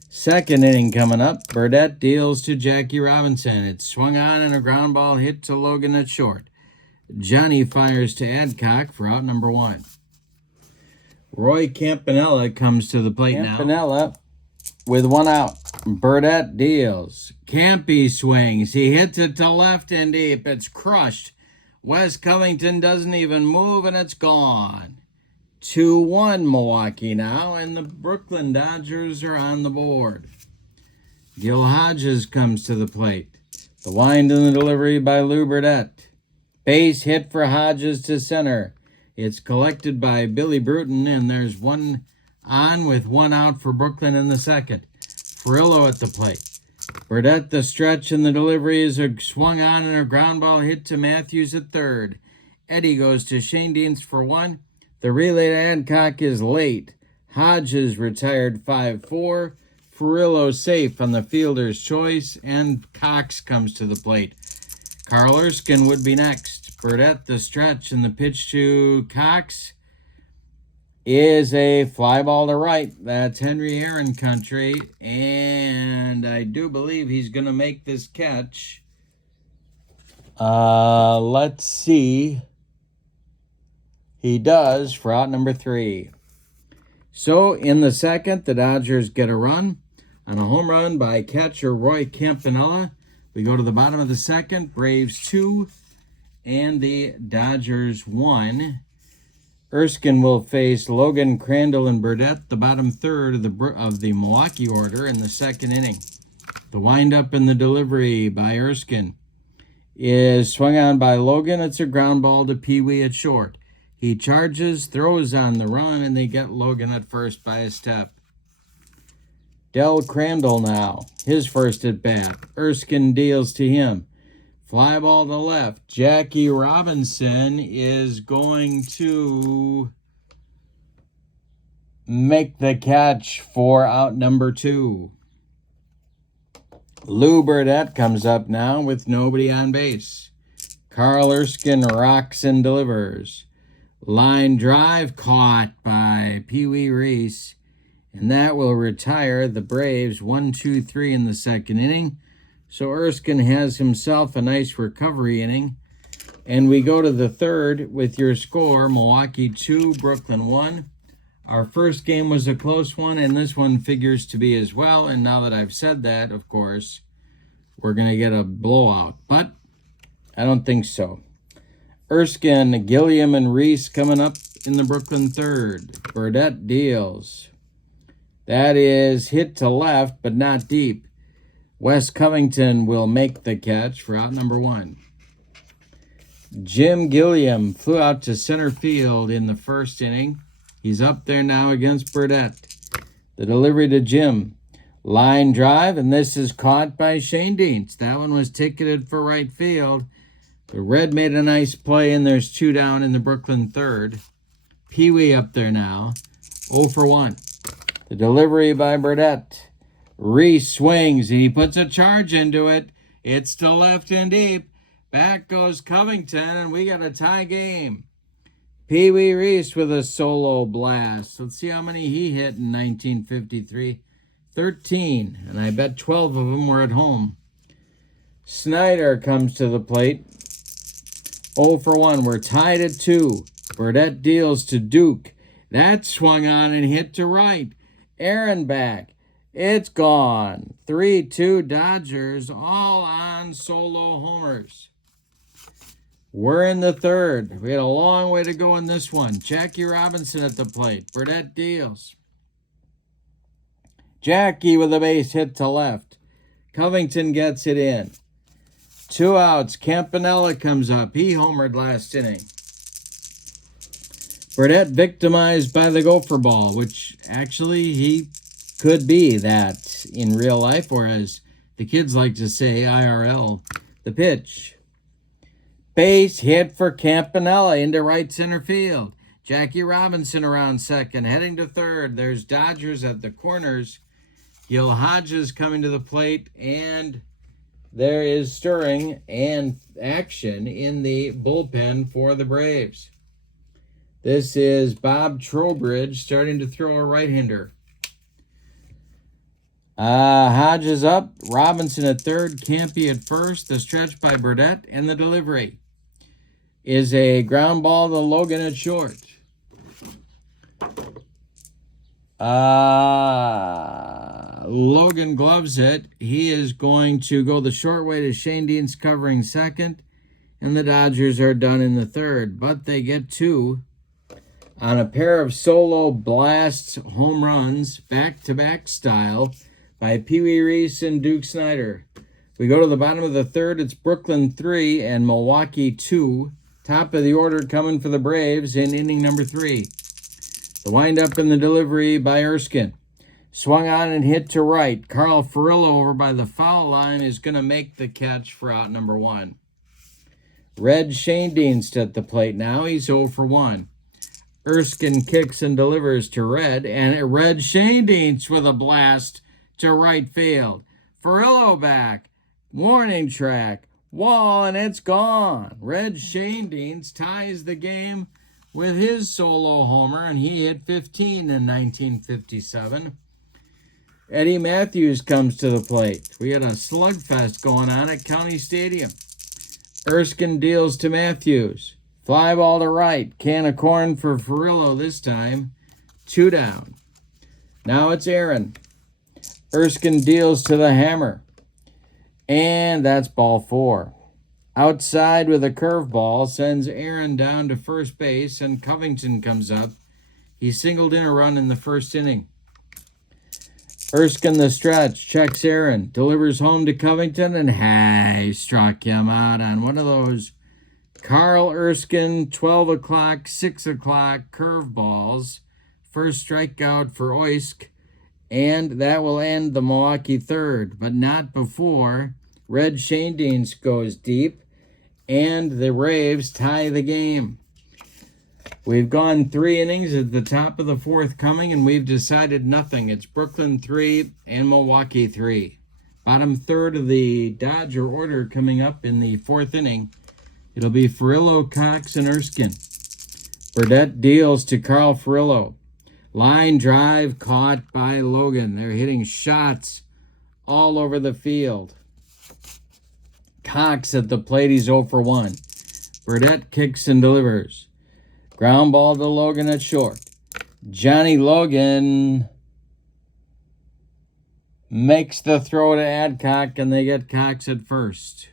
Second inning coming up. Burdett deals to Jackie Robinson. It's swung on and a ground ball hit to Logan at short. Johnny fires to Adcock for out number 1. Roy Campanella comes to the plate now. Campanella with 1 out. Burdett deals. Campy swings. He hits it to left and deep. It's crushed. Wes Covington doesn't even move, and it's gone. 2-1 Milwaukee now, and the Brooklyn Dodgers are on the board. Gil Hodges comes to the plate. The wind and the delivery by Lou Burdett. Base hit for Hodges to center. It's collected by Billy Bruton, and there's 1 on with 1 out for Brooklyn in the second. Furillo at the plate. Burdett the stretch, and the delivery is swung on and a ground ball hit to Matthews at third. Eddie goes to Shane Deans for 1. The relay to Adcock is late. Hodges retired 5-4. Furillo safe on the fielder's choice, and Cox comes to the plate. Carl Erskine would be next. Burdett the stretch, and the pitch to Cox is a fly ball to right. That's Henry Aaron country, and I do believe he's going to make this catch. Let's see. He does for out number 3. So in the second, the Dodgers get a run on a home run by catcher Roy Campanella. We go to the bottom of the second. Braves 2 and the Dodgers 1. Erskine will face Logan, Crandall, and Burdett, the bottom third of the Milwaukee order in the second inning. The windup and the delivery by Erskine is swung on by Logan. It's a ground ball to Pee Wee at short. He charges, throws on the run, and they get Logan at first by a step. Del Crandall now, his first at bat. Erskine deals to him. Fly ball to left. Jackie Robinson is going to make the catch for out number 2. Lou Burdett comes up now with nobody on base. Carl Erskine rocks and delivers. Line drive caught by Pee Wee Reese. And that will retire the Braves 1-2-3 in the second inning. So Erskine has himself a nice recovery inning. And we go to the third with your score, Milwaukee 2, Brooklyn 1. Our first game was a close one, and this one figures to be as well. And now that I've said that, of course, we're going to get a blowout. But I don't think so. Erskine, Gilliam, and Reese coming up in the Brooklyn third. Burdette deals. That is hit to left, but not deep. Wes Covington will make the catch for out number 1. Jim Gilliam flew out to center field in the first inning. He's up there now against Burdette. The delivery to Jim. Line drive, and this is caught by Shane Deans. That one was ticketed for right field. The Red made a nice play, and there's 2 down in the Brooklyn third. Pee Wee up there now, 0 for 1. The delivery by Burdette. Reese swings, and he puts a charge into it. It's to left and deep. Back goes Covington, and we got a tie game. Pee Wee Reese with a solo blast. Let's see how many he hit in 1953. 13, and I bet 12 of them were at home. Snyder comes to the plate. 0 for 1. We're tied at 2. Burdette deals to Duke. That swung on and hit to right. Aaron back. It's gone. 3-2 Dodgers, all on solo homers. We're in the third. We had a long way to go in this one. Jackie Robinson at the plate. Burdette deals. Jackie with a base hit to left. Covington gets it in. 2 outs. Campanella comes up. He homered last inning. Burdette victimized by the gopher ball, which actually he could be that in real life, or as the kids like to say, IRL, the pitch. Base hit for Campanella into right center field. Jackie Robinson around second, heading to third. There's Dodgers at the corners. Gil Hodges coming to the plate, and there is stirring and action in the bullpen for the Braves. This is Bob Trowbridge starting to throw a right-hander. Hodges up, Robinson at third, Campy at first. The stretch by Burdette, and the delivery is a ground ball to Logan at short. Logan gloves it. He is going to go the short way to Shane Deans covering second, and the Dodgers are done in the third, but they get 2 on a pair of solo blasts, home runs, back-to-back style, by Pee Wee Reese and Duke Snyder. We go to the bottom of the third. It's Brooklyn 3 and Milwaukee 2. Top of the order coming for the Braves in inning number 3. The windup and the delivery by Erskine. Swung on and hit to right. Carl Furillo over by the foul line is going to make the catch for out number 1. Red Shane Deans at the plate now. He's 0 for 1. Erskine kicks and delivers to Red, and Red Shane Deans with a blast to right field. Furillo back. Warning track. Wall, and it's gone. Red Shane Deans ties the game with his solo homer, and he hit 15 in 1957. Eddie Matthews comes to the plate. We had a slugfest going on at County Stadium. Erskine deals to Matthews. Fly ball to right. Can of corn for Furillo this time. 2 down. Now it's Aaron. Erskine deals to the hammer. And that's ball 4. Outside with a curveball sends Aaron down to first base, and Covington comes up. He singled in a run in the first inning. Erskine the stretch, checks Aaron, delivers home to Covington, and he struck him out on one of those Carl Erskine 12 o'clock, 6 o'clock curveballs. First strikeout for Oysk, and that will end the Milwaukee third, but not before Red Shane Deans goes deep, and the Braves tie the game. We've gone 3 innings at the top of the fourth coming, and we've decided nothing. It's Brooklyn 3 and Milwaukee 3. Bottom third of the Dodger order coming up in the fourth inning. It'll be Furillo, Cox, and Erskine. Burdett deals to Carl Furillo. Line drive caught by Logan. They're hitting shots all over the field. Cox at the plate. He's 0 for 1. Burdett kicks and delivers. Ground ball to Logan at short. Johnny Logan makes the throw to Adcock, and they get Cox at first.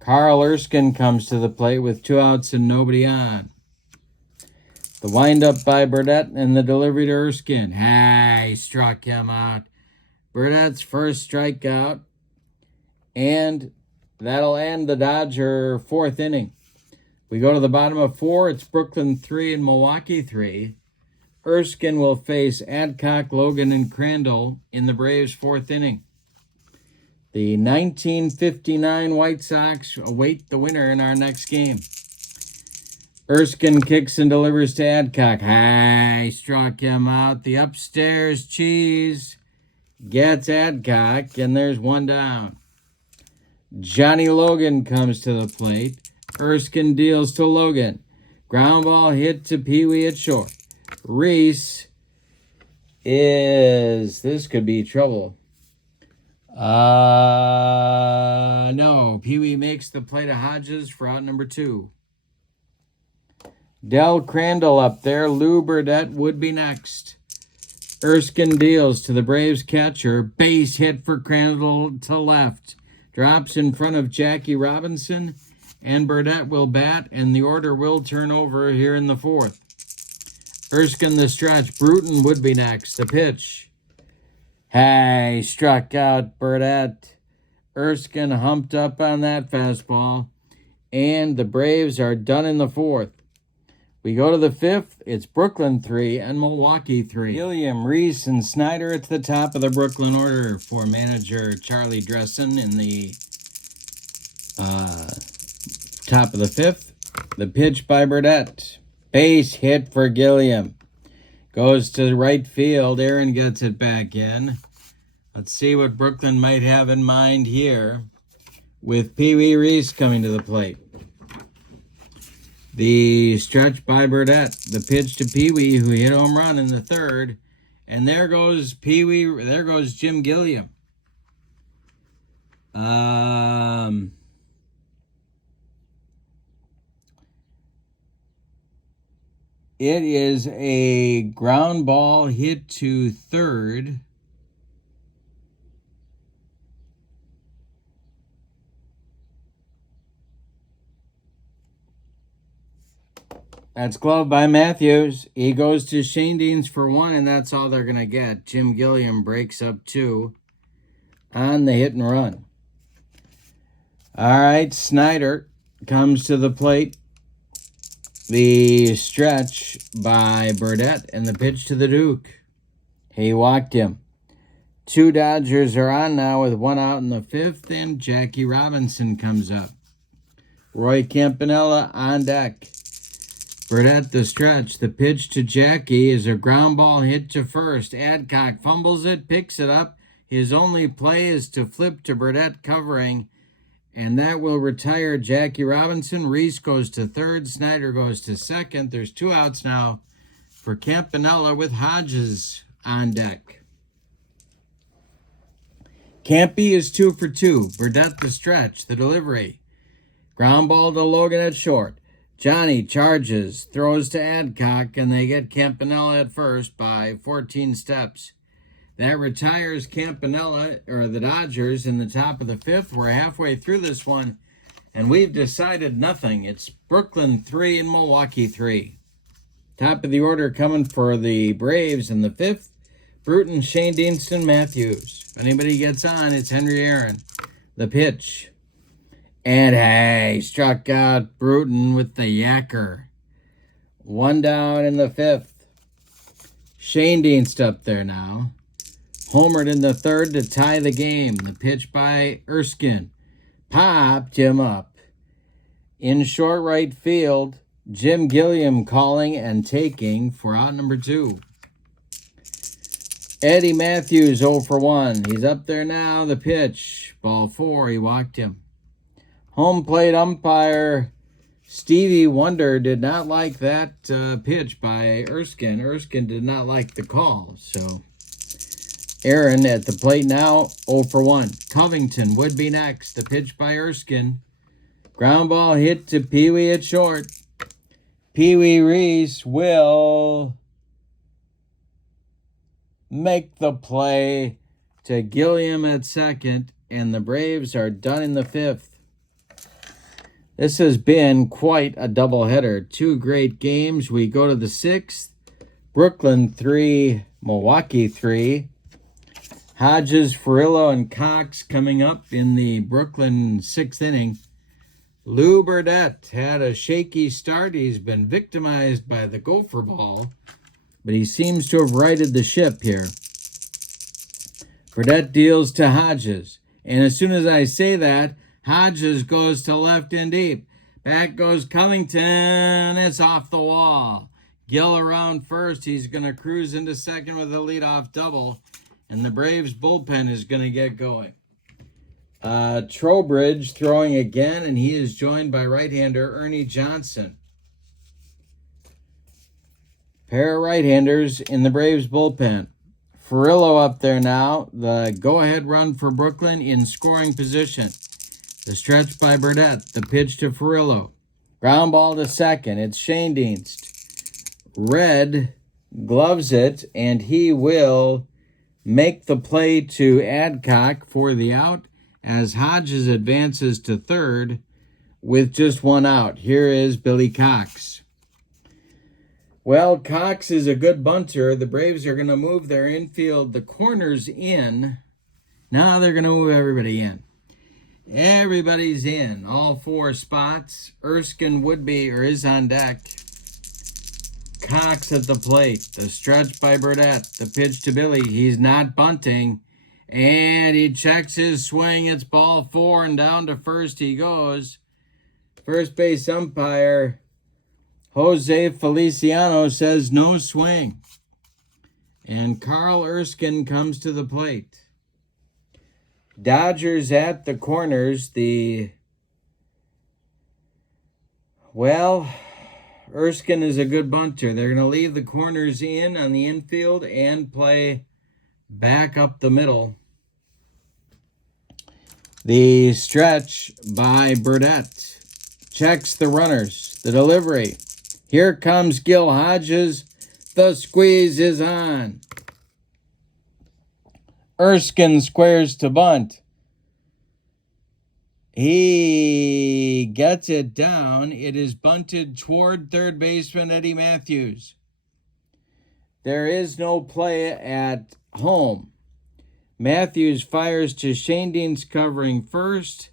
Carl Erskine comes to the plate with 2 outs and nobody on. The windup by Burdett and the delivery to Erskine. He struck him out. Burdett's first strikeout, and that'll end the Dodger 4th inning. We go to the bottom of 4. It's Brooklyn 3 and Milwaukee 3. Erskine will face Adcock, Logan, and Crandall in the Braves' 4th inning. The 1959 White Sox await the winner in our next game. Erskine kicks and delivers to Adcock. He struck him out. The upstairs cheese gets Adcock, and there's 1 down. Johnny Logan comes to the plate. Erskine deals to Logan. Ground ball hit to Pee Wee at short. Reese this could be trouble. No. Pee Wee makes the play to Hodges for out number 2. Del Crandall up there. Lou Burdett would be next. Erskine deals to the Braves catcher. Base hit for Crandall to left. Drops in front of Jackie Robinson. And Burdett will bat, and the order will turn over here in the 4th. Erskine the stretch. Bruton would be next. The pitch. Struck out Burdett. Erskine humped up on that fastball. And the Braves are done in the 4th. We go to the 5th. It's Brooklyn 3 and Milwaukee 3. Gilliam, Reese, and Snyder at the top of the Brooklyn order for manager Charlie Dressen in the top of the 5th. The pitch by Burdett. Base hit for Gilliam. Goes to right field. Aaron gets it back in. Let's see what Brooklyn might have in mind here with Pee Wee Reese coming to the plate. The stretch by Burdett. The pitch to Pee Wee, who hit a home run in the 3rd. And there goes Pee Wee. There goes Jim Gilliam. It is a ground ball hit to 3rd. That's gloved by Matthews. He goes to Shane Deans for 1, and that's all they're going to get. Jim Gilliam breaks up 2 on the hit and run. All right, Snyder comes to the plate. The stretch by Burdett and the pitch to the Duke. He walked him. 2 Dodgers are on now with 1 out in the 5th, and Jackie Robinson comes up. Roy Campanella on deck. Burdett the stretch. The pitch to Jackie is a ground ball hit to first. Adcock fumbles it, picks it up. His only play is to flip to Burdett covering, and that will retire Jackie Robinson. Reese goes to 3rd. Snyder goes to 2nd. There's 2 outs now for Campanella with Hodges on deck. Campy is 2 for 2. Burdett the stretch. The delivery. Ground ball to Logan at short. Johnny charges, throws to Adcock, and they get Campanella at first by 14 steps. That retires Campanella, or the Dodgers, in the top of the 5th. We're halfway through this one, and we've decided nothing. It's Brooklyn 3 and Milwaukee 3. Top of the order coming for the Braves in the 5th. Bruton, Shane Deanston, Matthews. If anybody gets on, it's Henry Aaron. The pitch. And struck out Bruton with the yacker. 1 down in the 5th. Shane Deanston up there now. Homered in the 3rd to tie the game. The pitch by Erskine. Popped him up. In short right field, Jim Gilliam calling and taking for out number 2. Eddie Matthews 0 for 1. He's up there now. The pitch. Ball 4. He walked him. Home plate umpire Stevie Wonder did not like that pitch by Erskine. Erskine did not like the call. So Aaron at the plate now, 0 for 1. Covington would be next. The pitch by Erskine. Ground ball hit to Pee Wee at short. Pee Wee Reese will make the play to Gilliam at second, and the Braves are done in the 5th. This has been quite a doubleheader. 2 great games. We go to the 6th. Brooklyn 3, Milwaukee 3. Hodges, Furillo, and Cox coming up in the Brooklyn 6th inning. Lou Burdett had a shaky start. He's been victimized by the gopher ball, but he seems to have righted the ship here. Burdett deals to Hodges, and as soon as I say that, Hodges goes to left and deep. Back goes Covington. It's off the wall. Gill around first. He's going to cruise into second with a leadoff double, and the Braves bullpen is going to get going. Trowbridge throwing again, and he is joined by right-hander Ernie Johnson. Pair of right-handers in the Braves bullpen. Furillo up there now. The go-ahead run for Brooklyn in scoring position. The stretch by Burdett. The pitch to Furillo. Ground ball to second. It's Schoendienst. Red gloves it, and he will make the play to Adcock for the out as Hodges advances to third with just 1 out. Here is Billy Cox. Well, Cox is a good bunter. The Braves are going to move their infield, the corners in. Now they're going to move everybody in. Everybody's in. All 4 spots. Erskine would be or is on deck. Cox at the plate. The stretch by Burdett. The pitch to Billy. He's not bunting. And he checks his swing. It's ball 4, and down to first he goes. First base umpire Jose Feliciano says no swing. And Carl Erskine comes to the plate. Dodgers at the corners. Erskine is a good bunter. They're going to leave the corners in on the infield and play back up the middle. The stretch by Burdett. Checks the runners. The delivery. Here comes Gil Hodges. The squeeze is on. Erskine squares to bunt. He gets it down. It is bunted toward third baseman Eddie Matthews. There is no play at home. Matthews fires to Schoendienst covering first.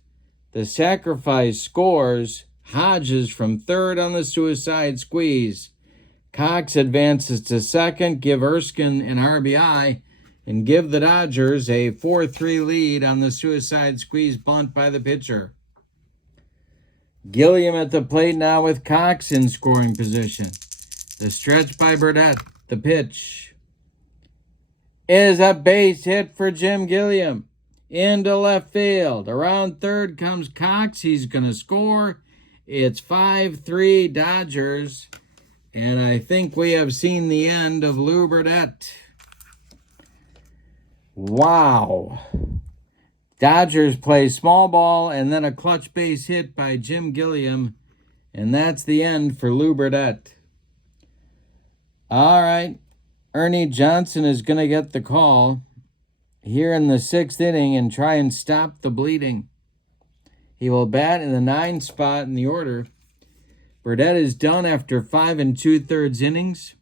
The sacrifice scores. Hodges from third on the suicide squeeze. Cox advances to second, give Erskine an RBI, and give the Dodgers a 4-3 lead on the suicide squeeze bunt by the pitcher. Gilliam at the plate now with Cox in scoring position. The stretch by Burdett. The pitch is a base hit for Jim Gilliam. Into left field. Around third comes Cox. He's going to score. It's 5-3 Dodgers. And I think we have seen the end of Lou Burdett. Wow. Dodgers play small ball and then a clutch base hit by Jim Gilliam. And that's the end for Lou Burdett. All right. Ernie Johnson is going to get the call here in the 6th inning and try and stop the bleeding. He will bat in the 9th spot in the order. Burdett is done after 5 2/3 innings.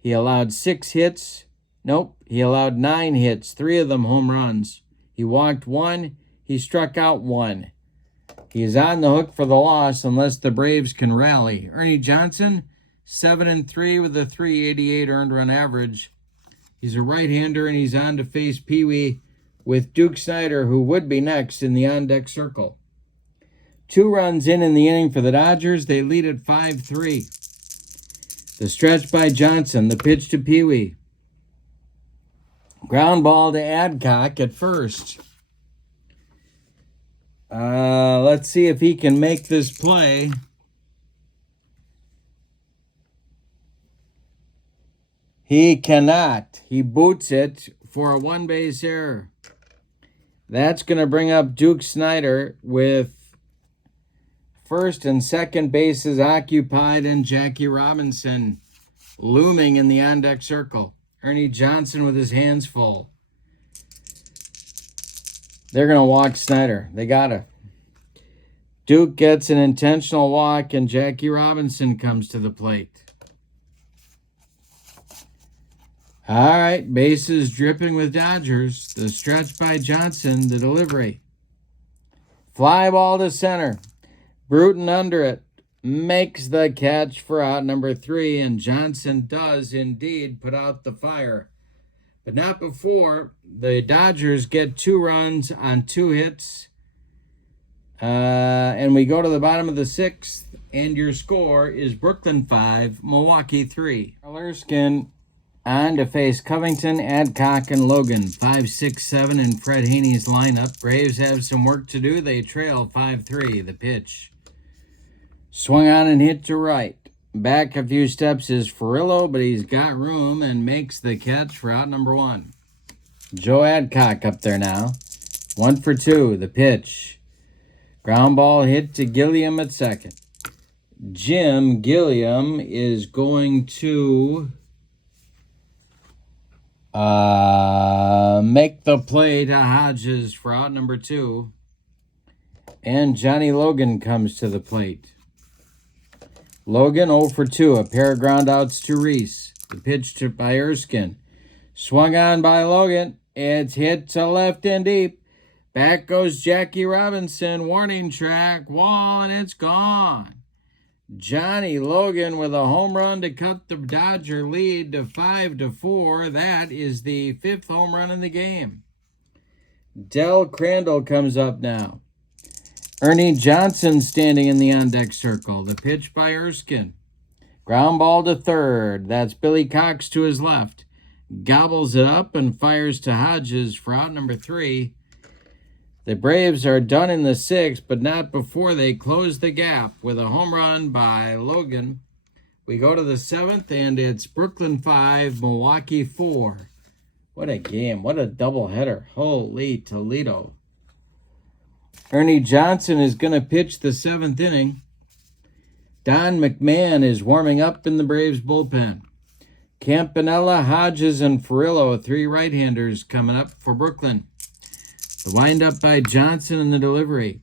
He allowed 6 hits. Nope, he allowed 9 hits, 3 of them home runs. He walked 1. He struck out 1. He is on the hook for the loss unless the Braves can rally. Ernie Johnson, 7-3 with a .388 earned run average. He's a right-hander, and he's on to face Pee Wee with Duke Snyder, who would be next in the on-deck circle. 2 runs in the inning for the Dodgers. They lead at 5-3. The stretch by Johnson. The pitch to Pee Wee. Ground ball to Adcock at first. Let's see if he can make this play. He cannot. He boots it for a one-base error. That's going to bring up Duke Snyder with first and second bases occupied and Jackie Robinson looming in the on-deck circle. Ernie Johnson with his hands full. They're going to walk Snyder. They got to. Duke gets an intentional walk, and Jackie Robinson comes to the plate. All right, bases dripping with Dodgers. The stretch by Johnson, the delivery. Fly ball to center. Bruton under it. Makes the catch for out number 3, and Johnson does indeed put out the fire. But not before the Dodgers get 2 runs on 2 hits. And we go to the bottom of the 6th, and your score is Brooklyn 5, Milwaukee 3. Erskine on to face Covington, Adcock, and Logan. 5, 6, 7 in Fred Haney's lineup. Braves have some work to do. They trail 5-3. The pitch. Swung on and hit to right. Back a few steps is Furillo, but he's got room and makes the catch for out number 1. Joe Adcock up there now. 1 for 2. The pitch. Ground ball hit to Gilliam at second. Jim Gilliam is going to make the play to Hodges for out number 2. And Johnny Logan comes to the plate. Logan 0 for 2. A pair of ground outs to Reese. The pitch to by Erskine. Swung on by Logan. It's hit to left and deep. Back goes Jackie Robinson. Warning track. Wall, and it's gone. Johnny Logan with a home run to cut the Dodger lead to 5-4. That is the 5th home run in the game. Del Crandall comes up now. Ernie Johnson standing in the on-deck circle. The pitch by Erskine. Ground ball to third. That's Billy Cox to his left. Gobbles it up and fires to Hodges for out number 3. The Braves are done in the 6th, but not before they close the gap with a home run by Logan. We go to the 7th, and it's Brooklyn 5, Milwaukee 4. What a game. What a doubleheader. Holy Toledo. Ernie Johnson is going to pitch the 7th inning. Don McMahon is warming up in the Braves bullpen. Campanella, Hodges, and Furillo, 3 right-handers coming up for Brooklyn. The windup by Johnson in the delivery.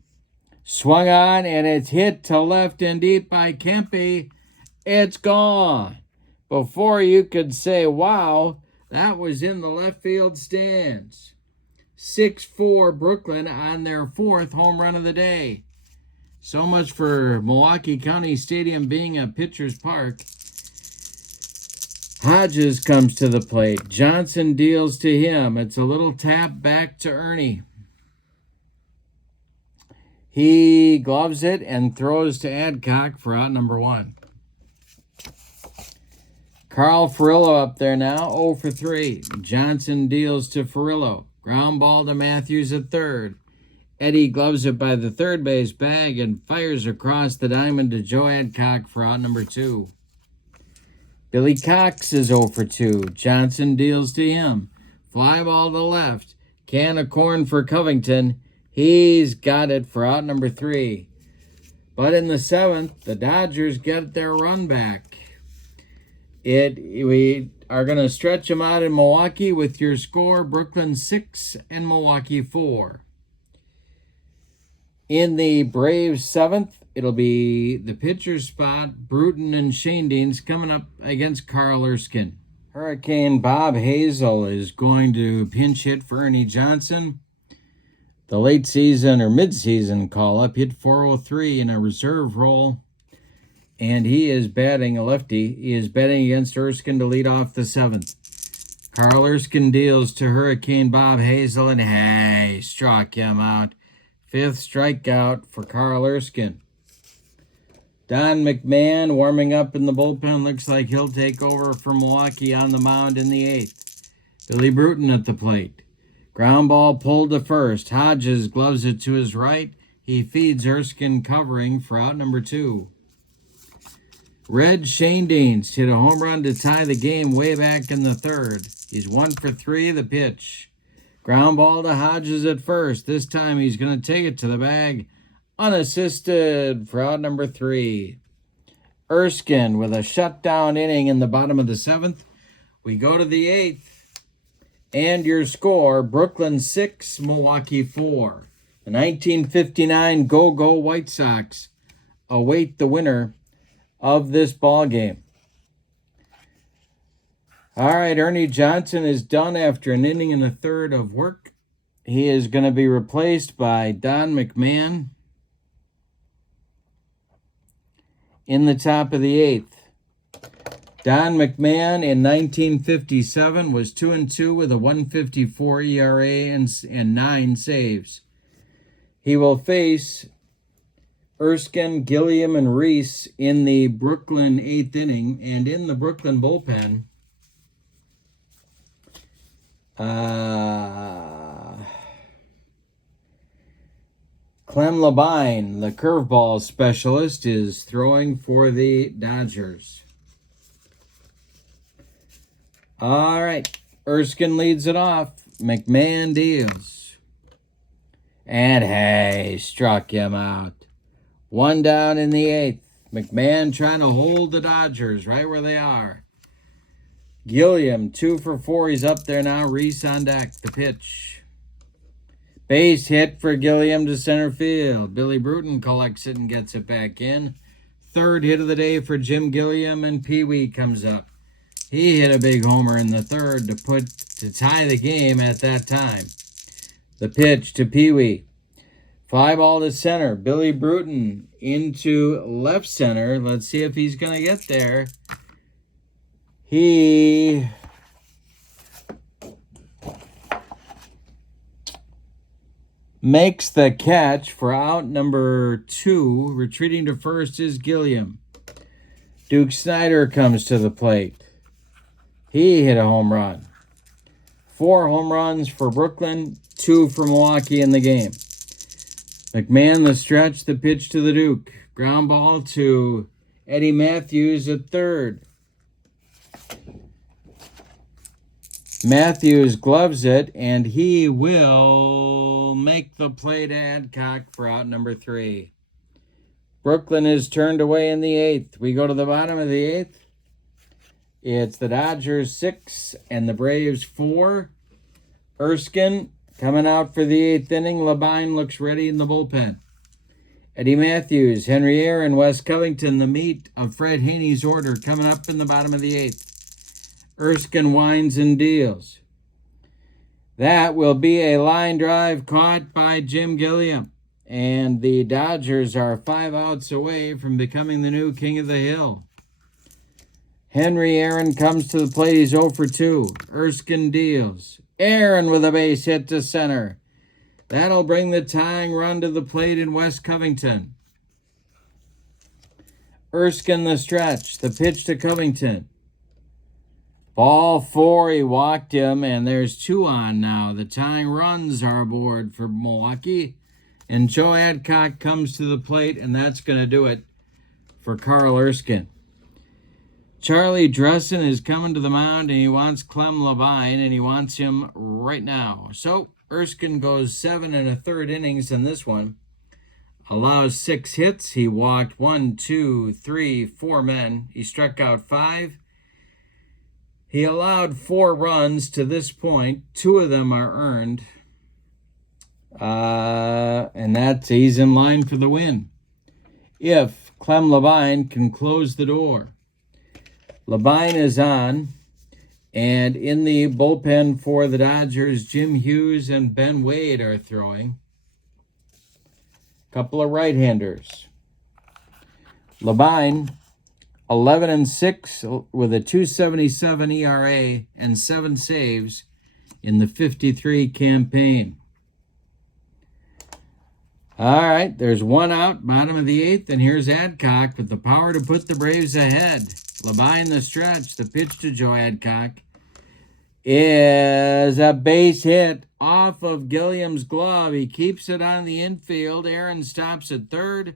Swung on, and it's hit to left and deep by Kempe. It's gone. Before you could say, wow, that was in the left field stands. 6-4 Brooklyn on their 4th home run of the day. So much for Milwaukee County Stadium being a pitcher's park. Hodges comes to the plate. Johnson deals to him. It's a little tap back to Ernie. He gloves it and throws to Adcock for out number 1. Carl Furillo up there now, 0 for 3. Johnson deals to Furillo. Ground ball to Matthews at third. Eddie gloves it by the third base bag and fires across the diamond to Joe Adcock for out number 2. Billy Cox is 0 for 2. Johnson deals to him. Fly ball to left. Can of corn for Covington. He's got it for out number 3. But in the 7th, the Dodgers get their run back. We are going to stretch them out in Milwaukee with your score, Brooklyn 6 and Milwaukee 4. In the Braves 7th, it'll be the pitcher spot, Bruton and Shanedeans coming up against Carl Erskine. Hurricane Bob Hazel is going to pinch hit for Ernie Johnson. The late season or mid-season call-up hit 403 in a reserve role. And he is batting a lefty. He is batting against Erskine to lead off the 7th. Carl Erskine deals to Hurricane Bob Hazel, and hey, struck him out. 5th strikeout for Carl Erskine. Don McMahon warming up in the bullpen. Looks like he'll take over for Milwaukee on the mound in the 8th. Billy Bruton at the plate. Ground ball pulled to first. Hodges gloves it to his right. He feeds Erskine covering for out number 2. Red Shane Deans hit a home run to tie the game way back in the third. He's 1 for 3, the pitch. Ground ball to Hodges at first. This time he's going to take it to the bag unassisted for out number 3. Erskine with a shutdown inning in the bottom of the 7th. We go to the 8th. And your score, Brooklyn 6, Milwaukee 4. The 1959 Go-Go White Sox await the winner of this ball game. All right, Ernie Johnson is done after an inning and a third of work. He is going to be replaced by Don McMahon in the top of the 8th. Don McMahon in 1957 was 2-2 with a 1.54 ERA and 9 saves. He will face Erskine, Gilliam, and Reese in the Brooklyn 8th inning, and in the Brooklyn bullpen, Clem Labine, the curveball specialist, is throwing for the Dodgers. All right, Erskine leads it off. McMahon deals. And hey, struck him out. 1 down in the 8th. McMahon trying to hold the Dodgers right where they are. Gilliam, 2 for 4. He's up there now. Reese on deck. The pitch. Base hit for Gilliam to center field. Billy Bruton collects it and gets it back in. 3rd hit of the day for Jim Gilliam, and Pee Wee comes up. He hit a big homer in the 3rd to tie the game at that time. The pitch to Pee Wee. Fly ball to center. Billy Bruton into left center. Let's see if he's going to get there. He makes the catch for out number 2. Retreating to first is Gilliam. Duke Snyder comes to the plate. He hit a home run. 4 home runs for Brooklyn, 2 for Milwaukee in the game. McMahon the stretch, the pitch to the Duke. Ground ball to Eddie Matthews at 3rd. Matthews gloves it, and he will make the play to Adcock for out number 3. Brooklyn is turned away in the 8th. We go to the bottom of the 8th. It's the Dodgers 6 and the Braves 4. Erskine coming out for the 8th inning. Labine looks ready in the bullpen. Eddie Matthews, Henry Aaron, Wes Covington, the meat of Fred Haney's order coming up in the bottom of the 8th. Erskine winds and deals. That will be a line drive caught by Jim Gilliam. And the Dodgers are 5 outs away from becoming the new king of the hill. Henry Aaron comes to the plate. He's 0 for 2. Erskine deals. Aaron with a base hit to center. That'll bring the tying run to the plate in West Covington. Erskine the stretch. The pitch to Covington. Ball 4. He walked him, and there's 2 on now. The tying runs are aboard for Milwaukee. And Joe Adcock comes to the plate, and that's going to do it for Carl Erskine. Charlie Dressen is coming to the mound, and he wants Clem Labine, and he wants him right now. So Erskine goes 7 1/3 innings in this one. Allows 6 hits. He walked 1, 2, 3, 4 men. He struck out 5. He allowed 4 runs to this point. 2 of them are earned. And he's in line for the win. If Clem Labine can close the door. Labine is on, and in the bullpen for the Dodgers, Jim Hughes and Ben Wade are throwing. Couple of right-handers. Labine, 11-6 with a 2.77 ERA and 7 saves in the 53 campaign. All right, there's 1 out, bottom of the 8th, and here's Adcock with the power to put the Braves ahead. Labine the stretch, the pitch to Joe Adcock is a base hit off of Gilliam's glove. He keeps it on the infield. Aaron stops at 3rd.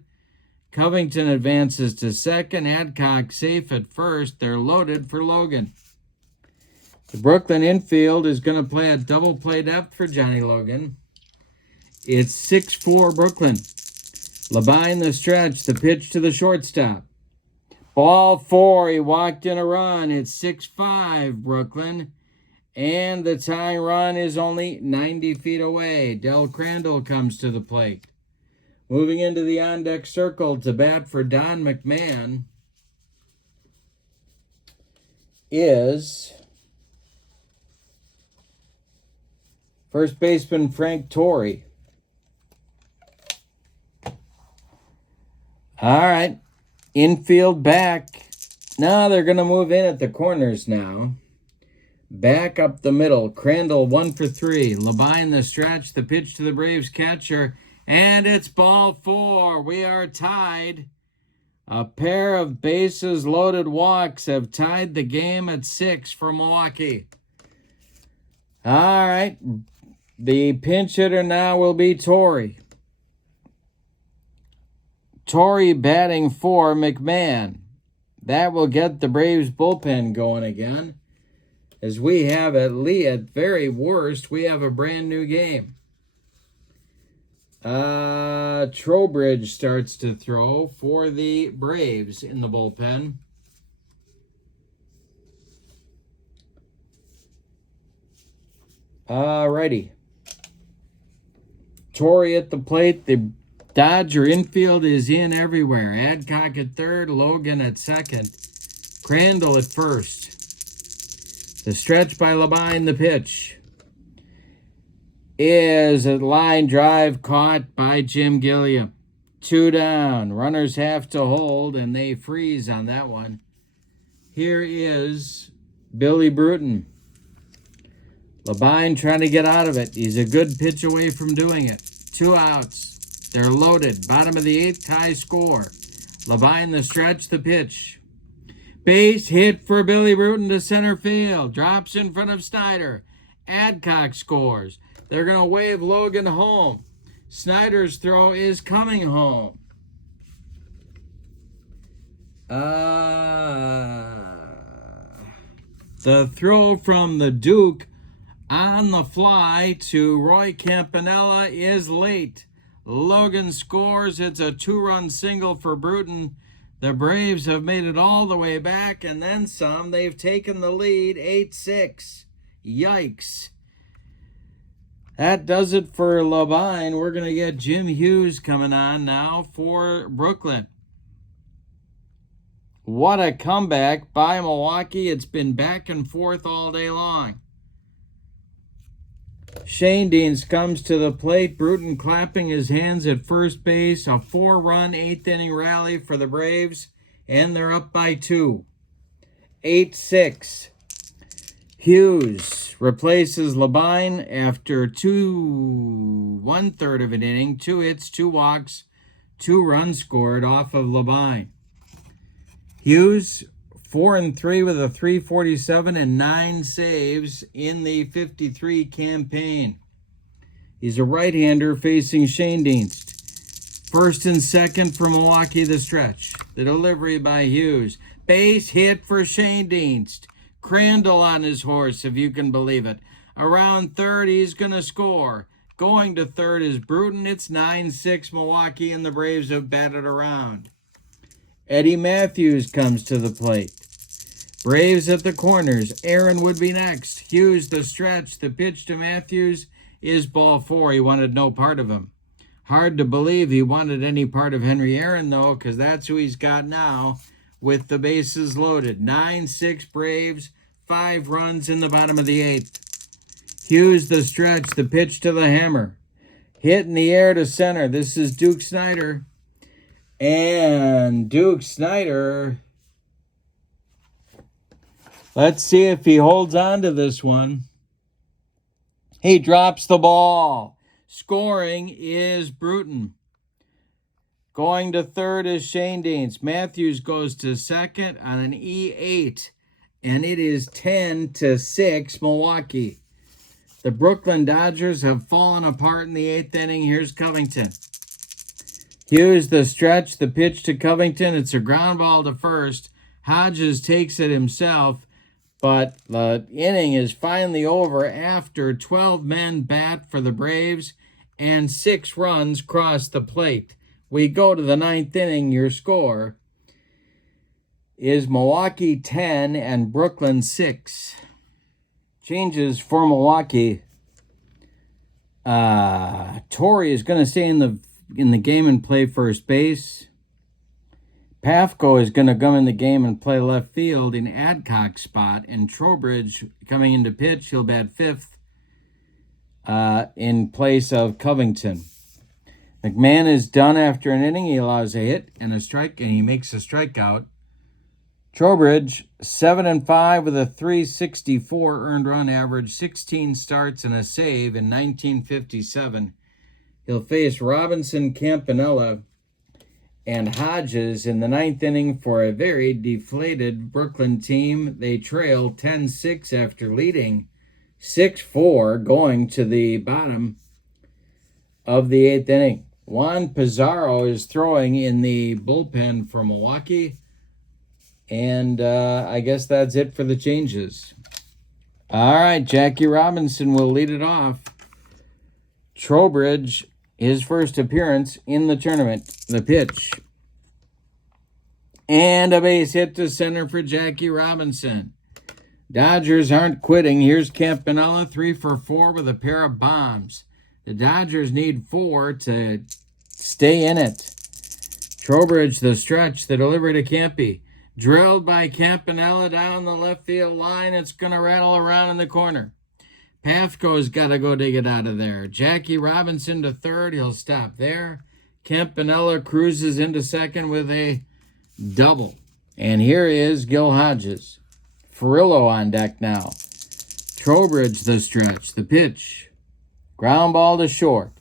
Covington advances to second. Adcock safe at first. They're loaded for Logan. The Brooklyn infield is going to play a double play depth for Johnny Logan. It's 6-4 Brooklyn. Labine the stretch. The pitch to the shortstop. Ball 4. He walked in a run. It's 6-5 Brooklyn. And the tying run is only 90 feet away. Del Crandall comes to the plate. Moving into the on-deck circle to bat for Don McMahon is first baseman Frank Torrey. All right. Infield back. Now they're going to move in at the corners now. Back up the middle. Crandall 1 for 3. Labine the stretch. The pitch to the Braves catcher. And it's ball 4. We are tied. A pair of bases loaded walks have tied the game at 6 for Milwaukee. All right. The pinch hitter now will be Torrey. Torrey batting for McMahon. That will get the Braves bullpen going again. As we have at very worst, we have a brand new game. Trowbridge starts to throw for the Braves in the bullpen. Alrighty. Torrey at the plate. The Dodger infield is in everywhere. Adcock at third, Logan at second, Crandall at first. The stretch by Labine, the pitch is a line drive caught by Jim Gilliam. 2 down. Runners have to hold, and they freeze on that one. Here is Billy Bruton. Labine trying to get out of it. He's a good pitch away from doing it. 2 outs. They're loaded. Bottom of the 8th, tie score. Labine the stretch, the pitch. Base hit for Billy Bruton to center field. Drops in front of Snyder. Adcock scores. They're going to wave Logan home. Snyder's throw is coming home. The throw from the Duke on the fly to Roy Campanella is late. Logan scores. It's a 2-run single for Bruton. The Braves have made it all the way back and then some. They've taken the lead 8-6. Yikes. That does it for Labine. We're going to get Jim Hughes coming on now for Brooklyn. What a comeback by Milwaukee. It's been back and forth all day long. Shane Deans comes to the plate. Bruton clapping his hands at first base. A 4-run 8th inning rally for the Braves. And they're up by 2. 8-6. Hughes replaces Labine after 1/3 of an inning. 2 hits, 2 walks, 2 runs scored off of Labine. Hughes 4-3 with a .347 and 9 saves in the 53 campaign. He's a right-hander facing Shane Deans. First and second for Milwaukee, the stretch. The delivery by Hughes. Base hit for Shane Deans. Crandall on his horse, if you can believe it. Around third, he's going to score. Going to third is Bruton. It's 9-6 Milwaukee, and the Braves have batted around. Eddie Matthews comes to the plate. Braves at the corners. Aaron would be next. Hughes the stretch. The pitch to Matthews is ball 4. He wanted no part of him. Hard to believe he wanted any part of Henry Aaron, though, because that's who he's got now with the bases loaded. 9-6 Braves. 5 runs in the bottom of the 8th. Hughes the stretch. The pitch to the hammer. Hit in the air to center. This is Duke Snyder. And Duke Snyder, let's see if he holds on to this one. He drops the ball. Scoring is Bruton. Going to third is Shane Deans. Matthews goes to second on an E8. And it is 10-6 Milwaukee. The Brooklyn Dodgers have fallen apart in the 8th inning. Here's Covington. Hughes the stretch, the pitch to Covington. It's a ground ball to first. Hodges takes it himself, but the inning is finally over after 12 men bat for the Braves and 6 runs cross the plate. We go to the 9th inning. Your score is Milwaukee 10 and Brooklyn 6. Changes for Milwaukee. Torrey is going to stay in the game and play first base. Pafko is going to come in the game and play left field in Adcock's spot. And Trowbridge coming into pitch, he'll bat 5th in place of Covington. McMahon is done after an inning. He allows a hit and a strike, and he makes a strikeout. Trowbridge, 7-5 with a .364 earned run average, 16 starts and a save in 1957. He'll face Robinson, Campanella, and Hodges in the 9th inning for a very deflated Brooklyn team. They trail 10-6 after leading 6-4 going to the bottom of the 8th inning. Juan Pizarro is throwing in the bullpen for Milwaukee. And I guess that's it for the changes. All right, Jackie Robinson will lead it off. Trowbridge, his first appearance in the tournament. The pitch. And a base hit to center for Jackie Robinson. Dodgers aren't quitting. Here's Campanella, 3 for 4 with a pair of bombs. The Dodgers need 4 to stay in it. Trowbridge, the stretch, the delivery to Campy. Drilled by Campanella down the left field line. It's going to rattle around in the corner. Pafko's got to go dig it out of there. Jackie Robinson to third. He'll stop there. Campanella cruises into second with a double. And here is Gil Hodges. Furillo on deck now. Trowbridge the stretch. The pitch. Ground ball to short.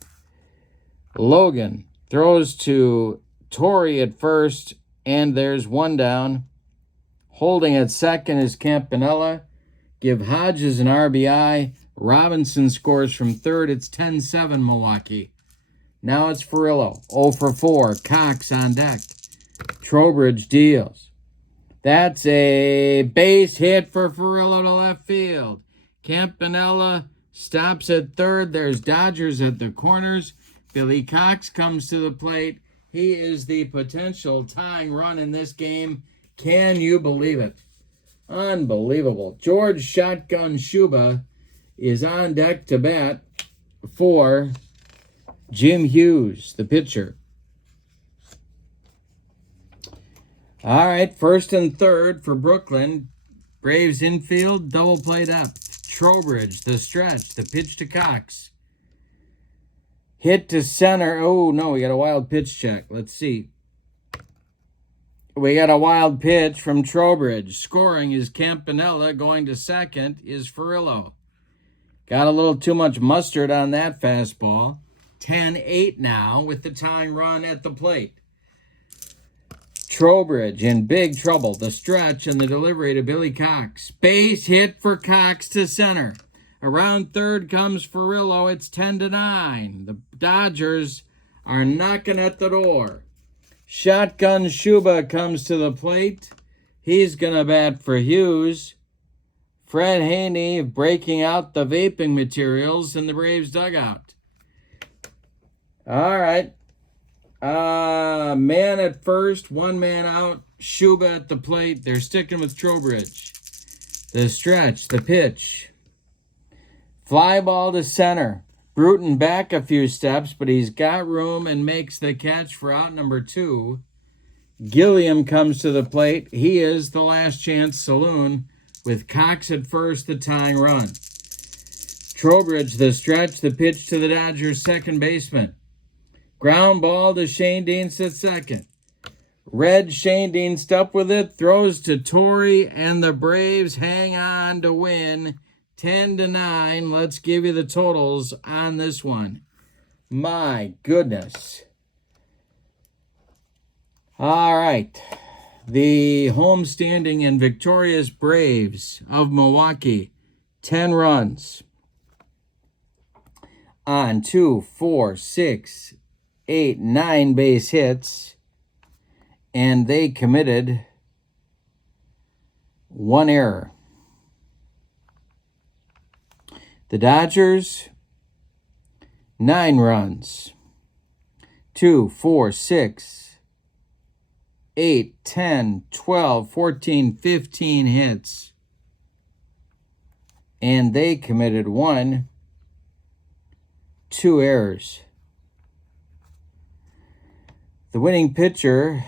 Logan throws to Torrey at first. And there's one down. Holding at second is Campanella. Give Hodges an RBI. Robinson scores from third. It's 10-7 Milwaukee. Now it's Furillo. 0 for 4. Cox on deck. Trowbridge deals. That's a base hit for Furillo to left field. Campanella stops at third. There's Dodgers at the corners. Billy Cox comes to the plate. He is the potential tying run in this game. Can you believe it? Unbelievable. George Shotgun Shuba is on deck to bat for Jim Hughes, the pitcher. All right, first and third for Brooklyn. Braves infield, double play depth. Trowbridge, the stretch, the pitch to Cox. Hit to center. Oh, no, we got a wild pitch check. Let's see. We got a wild pitch from Trowbridge. Scoring is Campanella. Going to second is Furillo. Got a little too much mustard on that fastball. 10-8 now with the tying run at the plate. Trowbridge in big trouble. The stretch and the delivery to Billy Cox. Base hit for Cox to center. Around third comes Furillo. It's 10-9. The Dodgers are knocking at the door. Shotgun Shuba comes to the plate. He's going to bat for Hughes. Fred Haney breaking out the vaping materials in the Braves dugout. All right. Man at first, one man out. Shuba at the plate. They're sticking with Trowbridge. The stretch, the pitch. Fly ball to center. Bruton back a few steps, but he's got room and makes the catch for out number 2. Gilliam comes to the plate. He is the last chance saloon with Cox at first, the tying run. Trowbridge, the stretch, the pitch to the Dodgers' second baseman. Ground ball to Shane Deans at second. Red Shane Deans up with it, throws to Torrey, and the Braves hang on to win 10-9. Let's give you the totals on this one. My goodness. All right. The homestanding and victorious Braves of Milwaukee, 10 runs on 2, 4, 6, 8, 9 base hits, and they committed 1 error. The Dodgers, 9 runs. 2, 4, 6, 8, 10, 12, 14, 15 hits. And they committed 1, 2 errors. The winning pitcher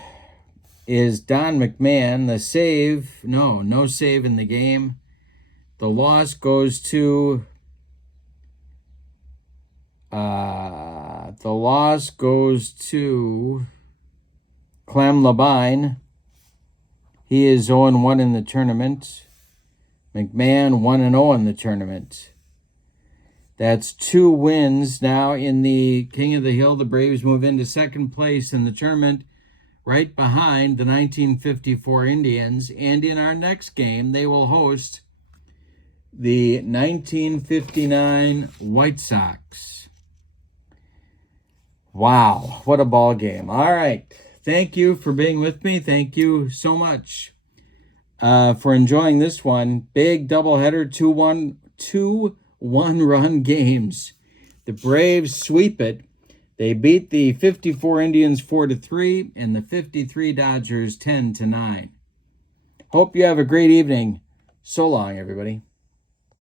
is Don McMahon. The save, no save in the game. The loss goes to Clem Labine. He is 0-1 in the tournament. McMahon 1-0 in the tournament. That's 2 wins now in the King of the Hill. The Braves move into second place in the tournament, right behind the 1954 Indians. And in our next game, they will host the 1959 White Sox. Wow, what a ball game. All right. Thank you for being with me. Thank you so much for enjoying this one. Big doubleheader, 2-1 run games. The Braves sweep it. They beat the 54 Indians 4-3 and the 53 Dodgers 10-9. Hope you have a great evening. So long, everybody.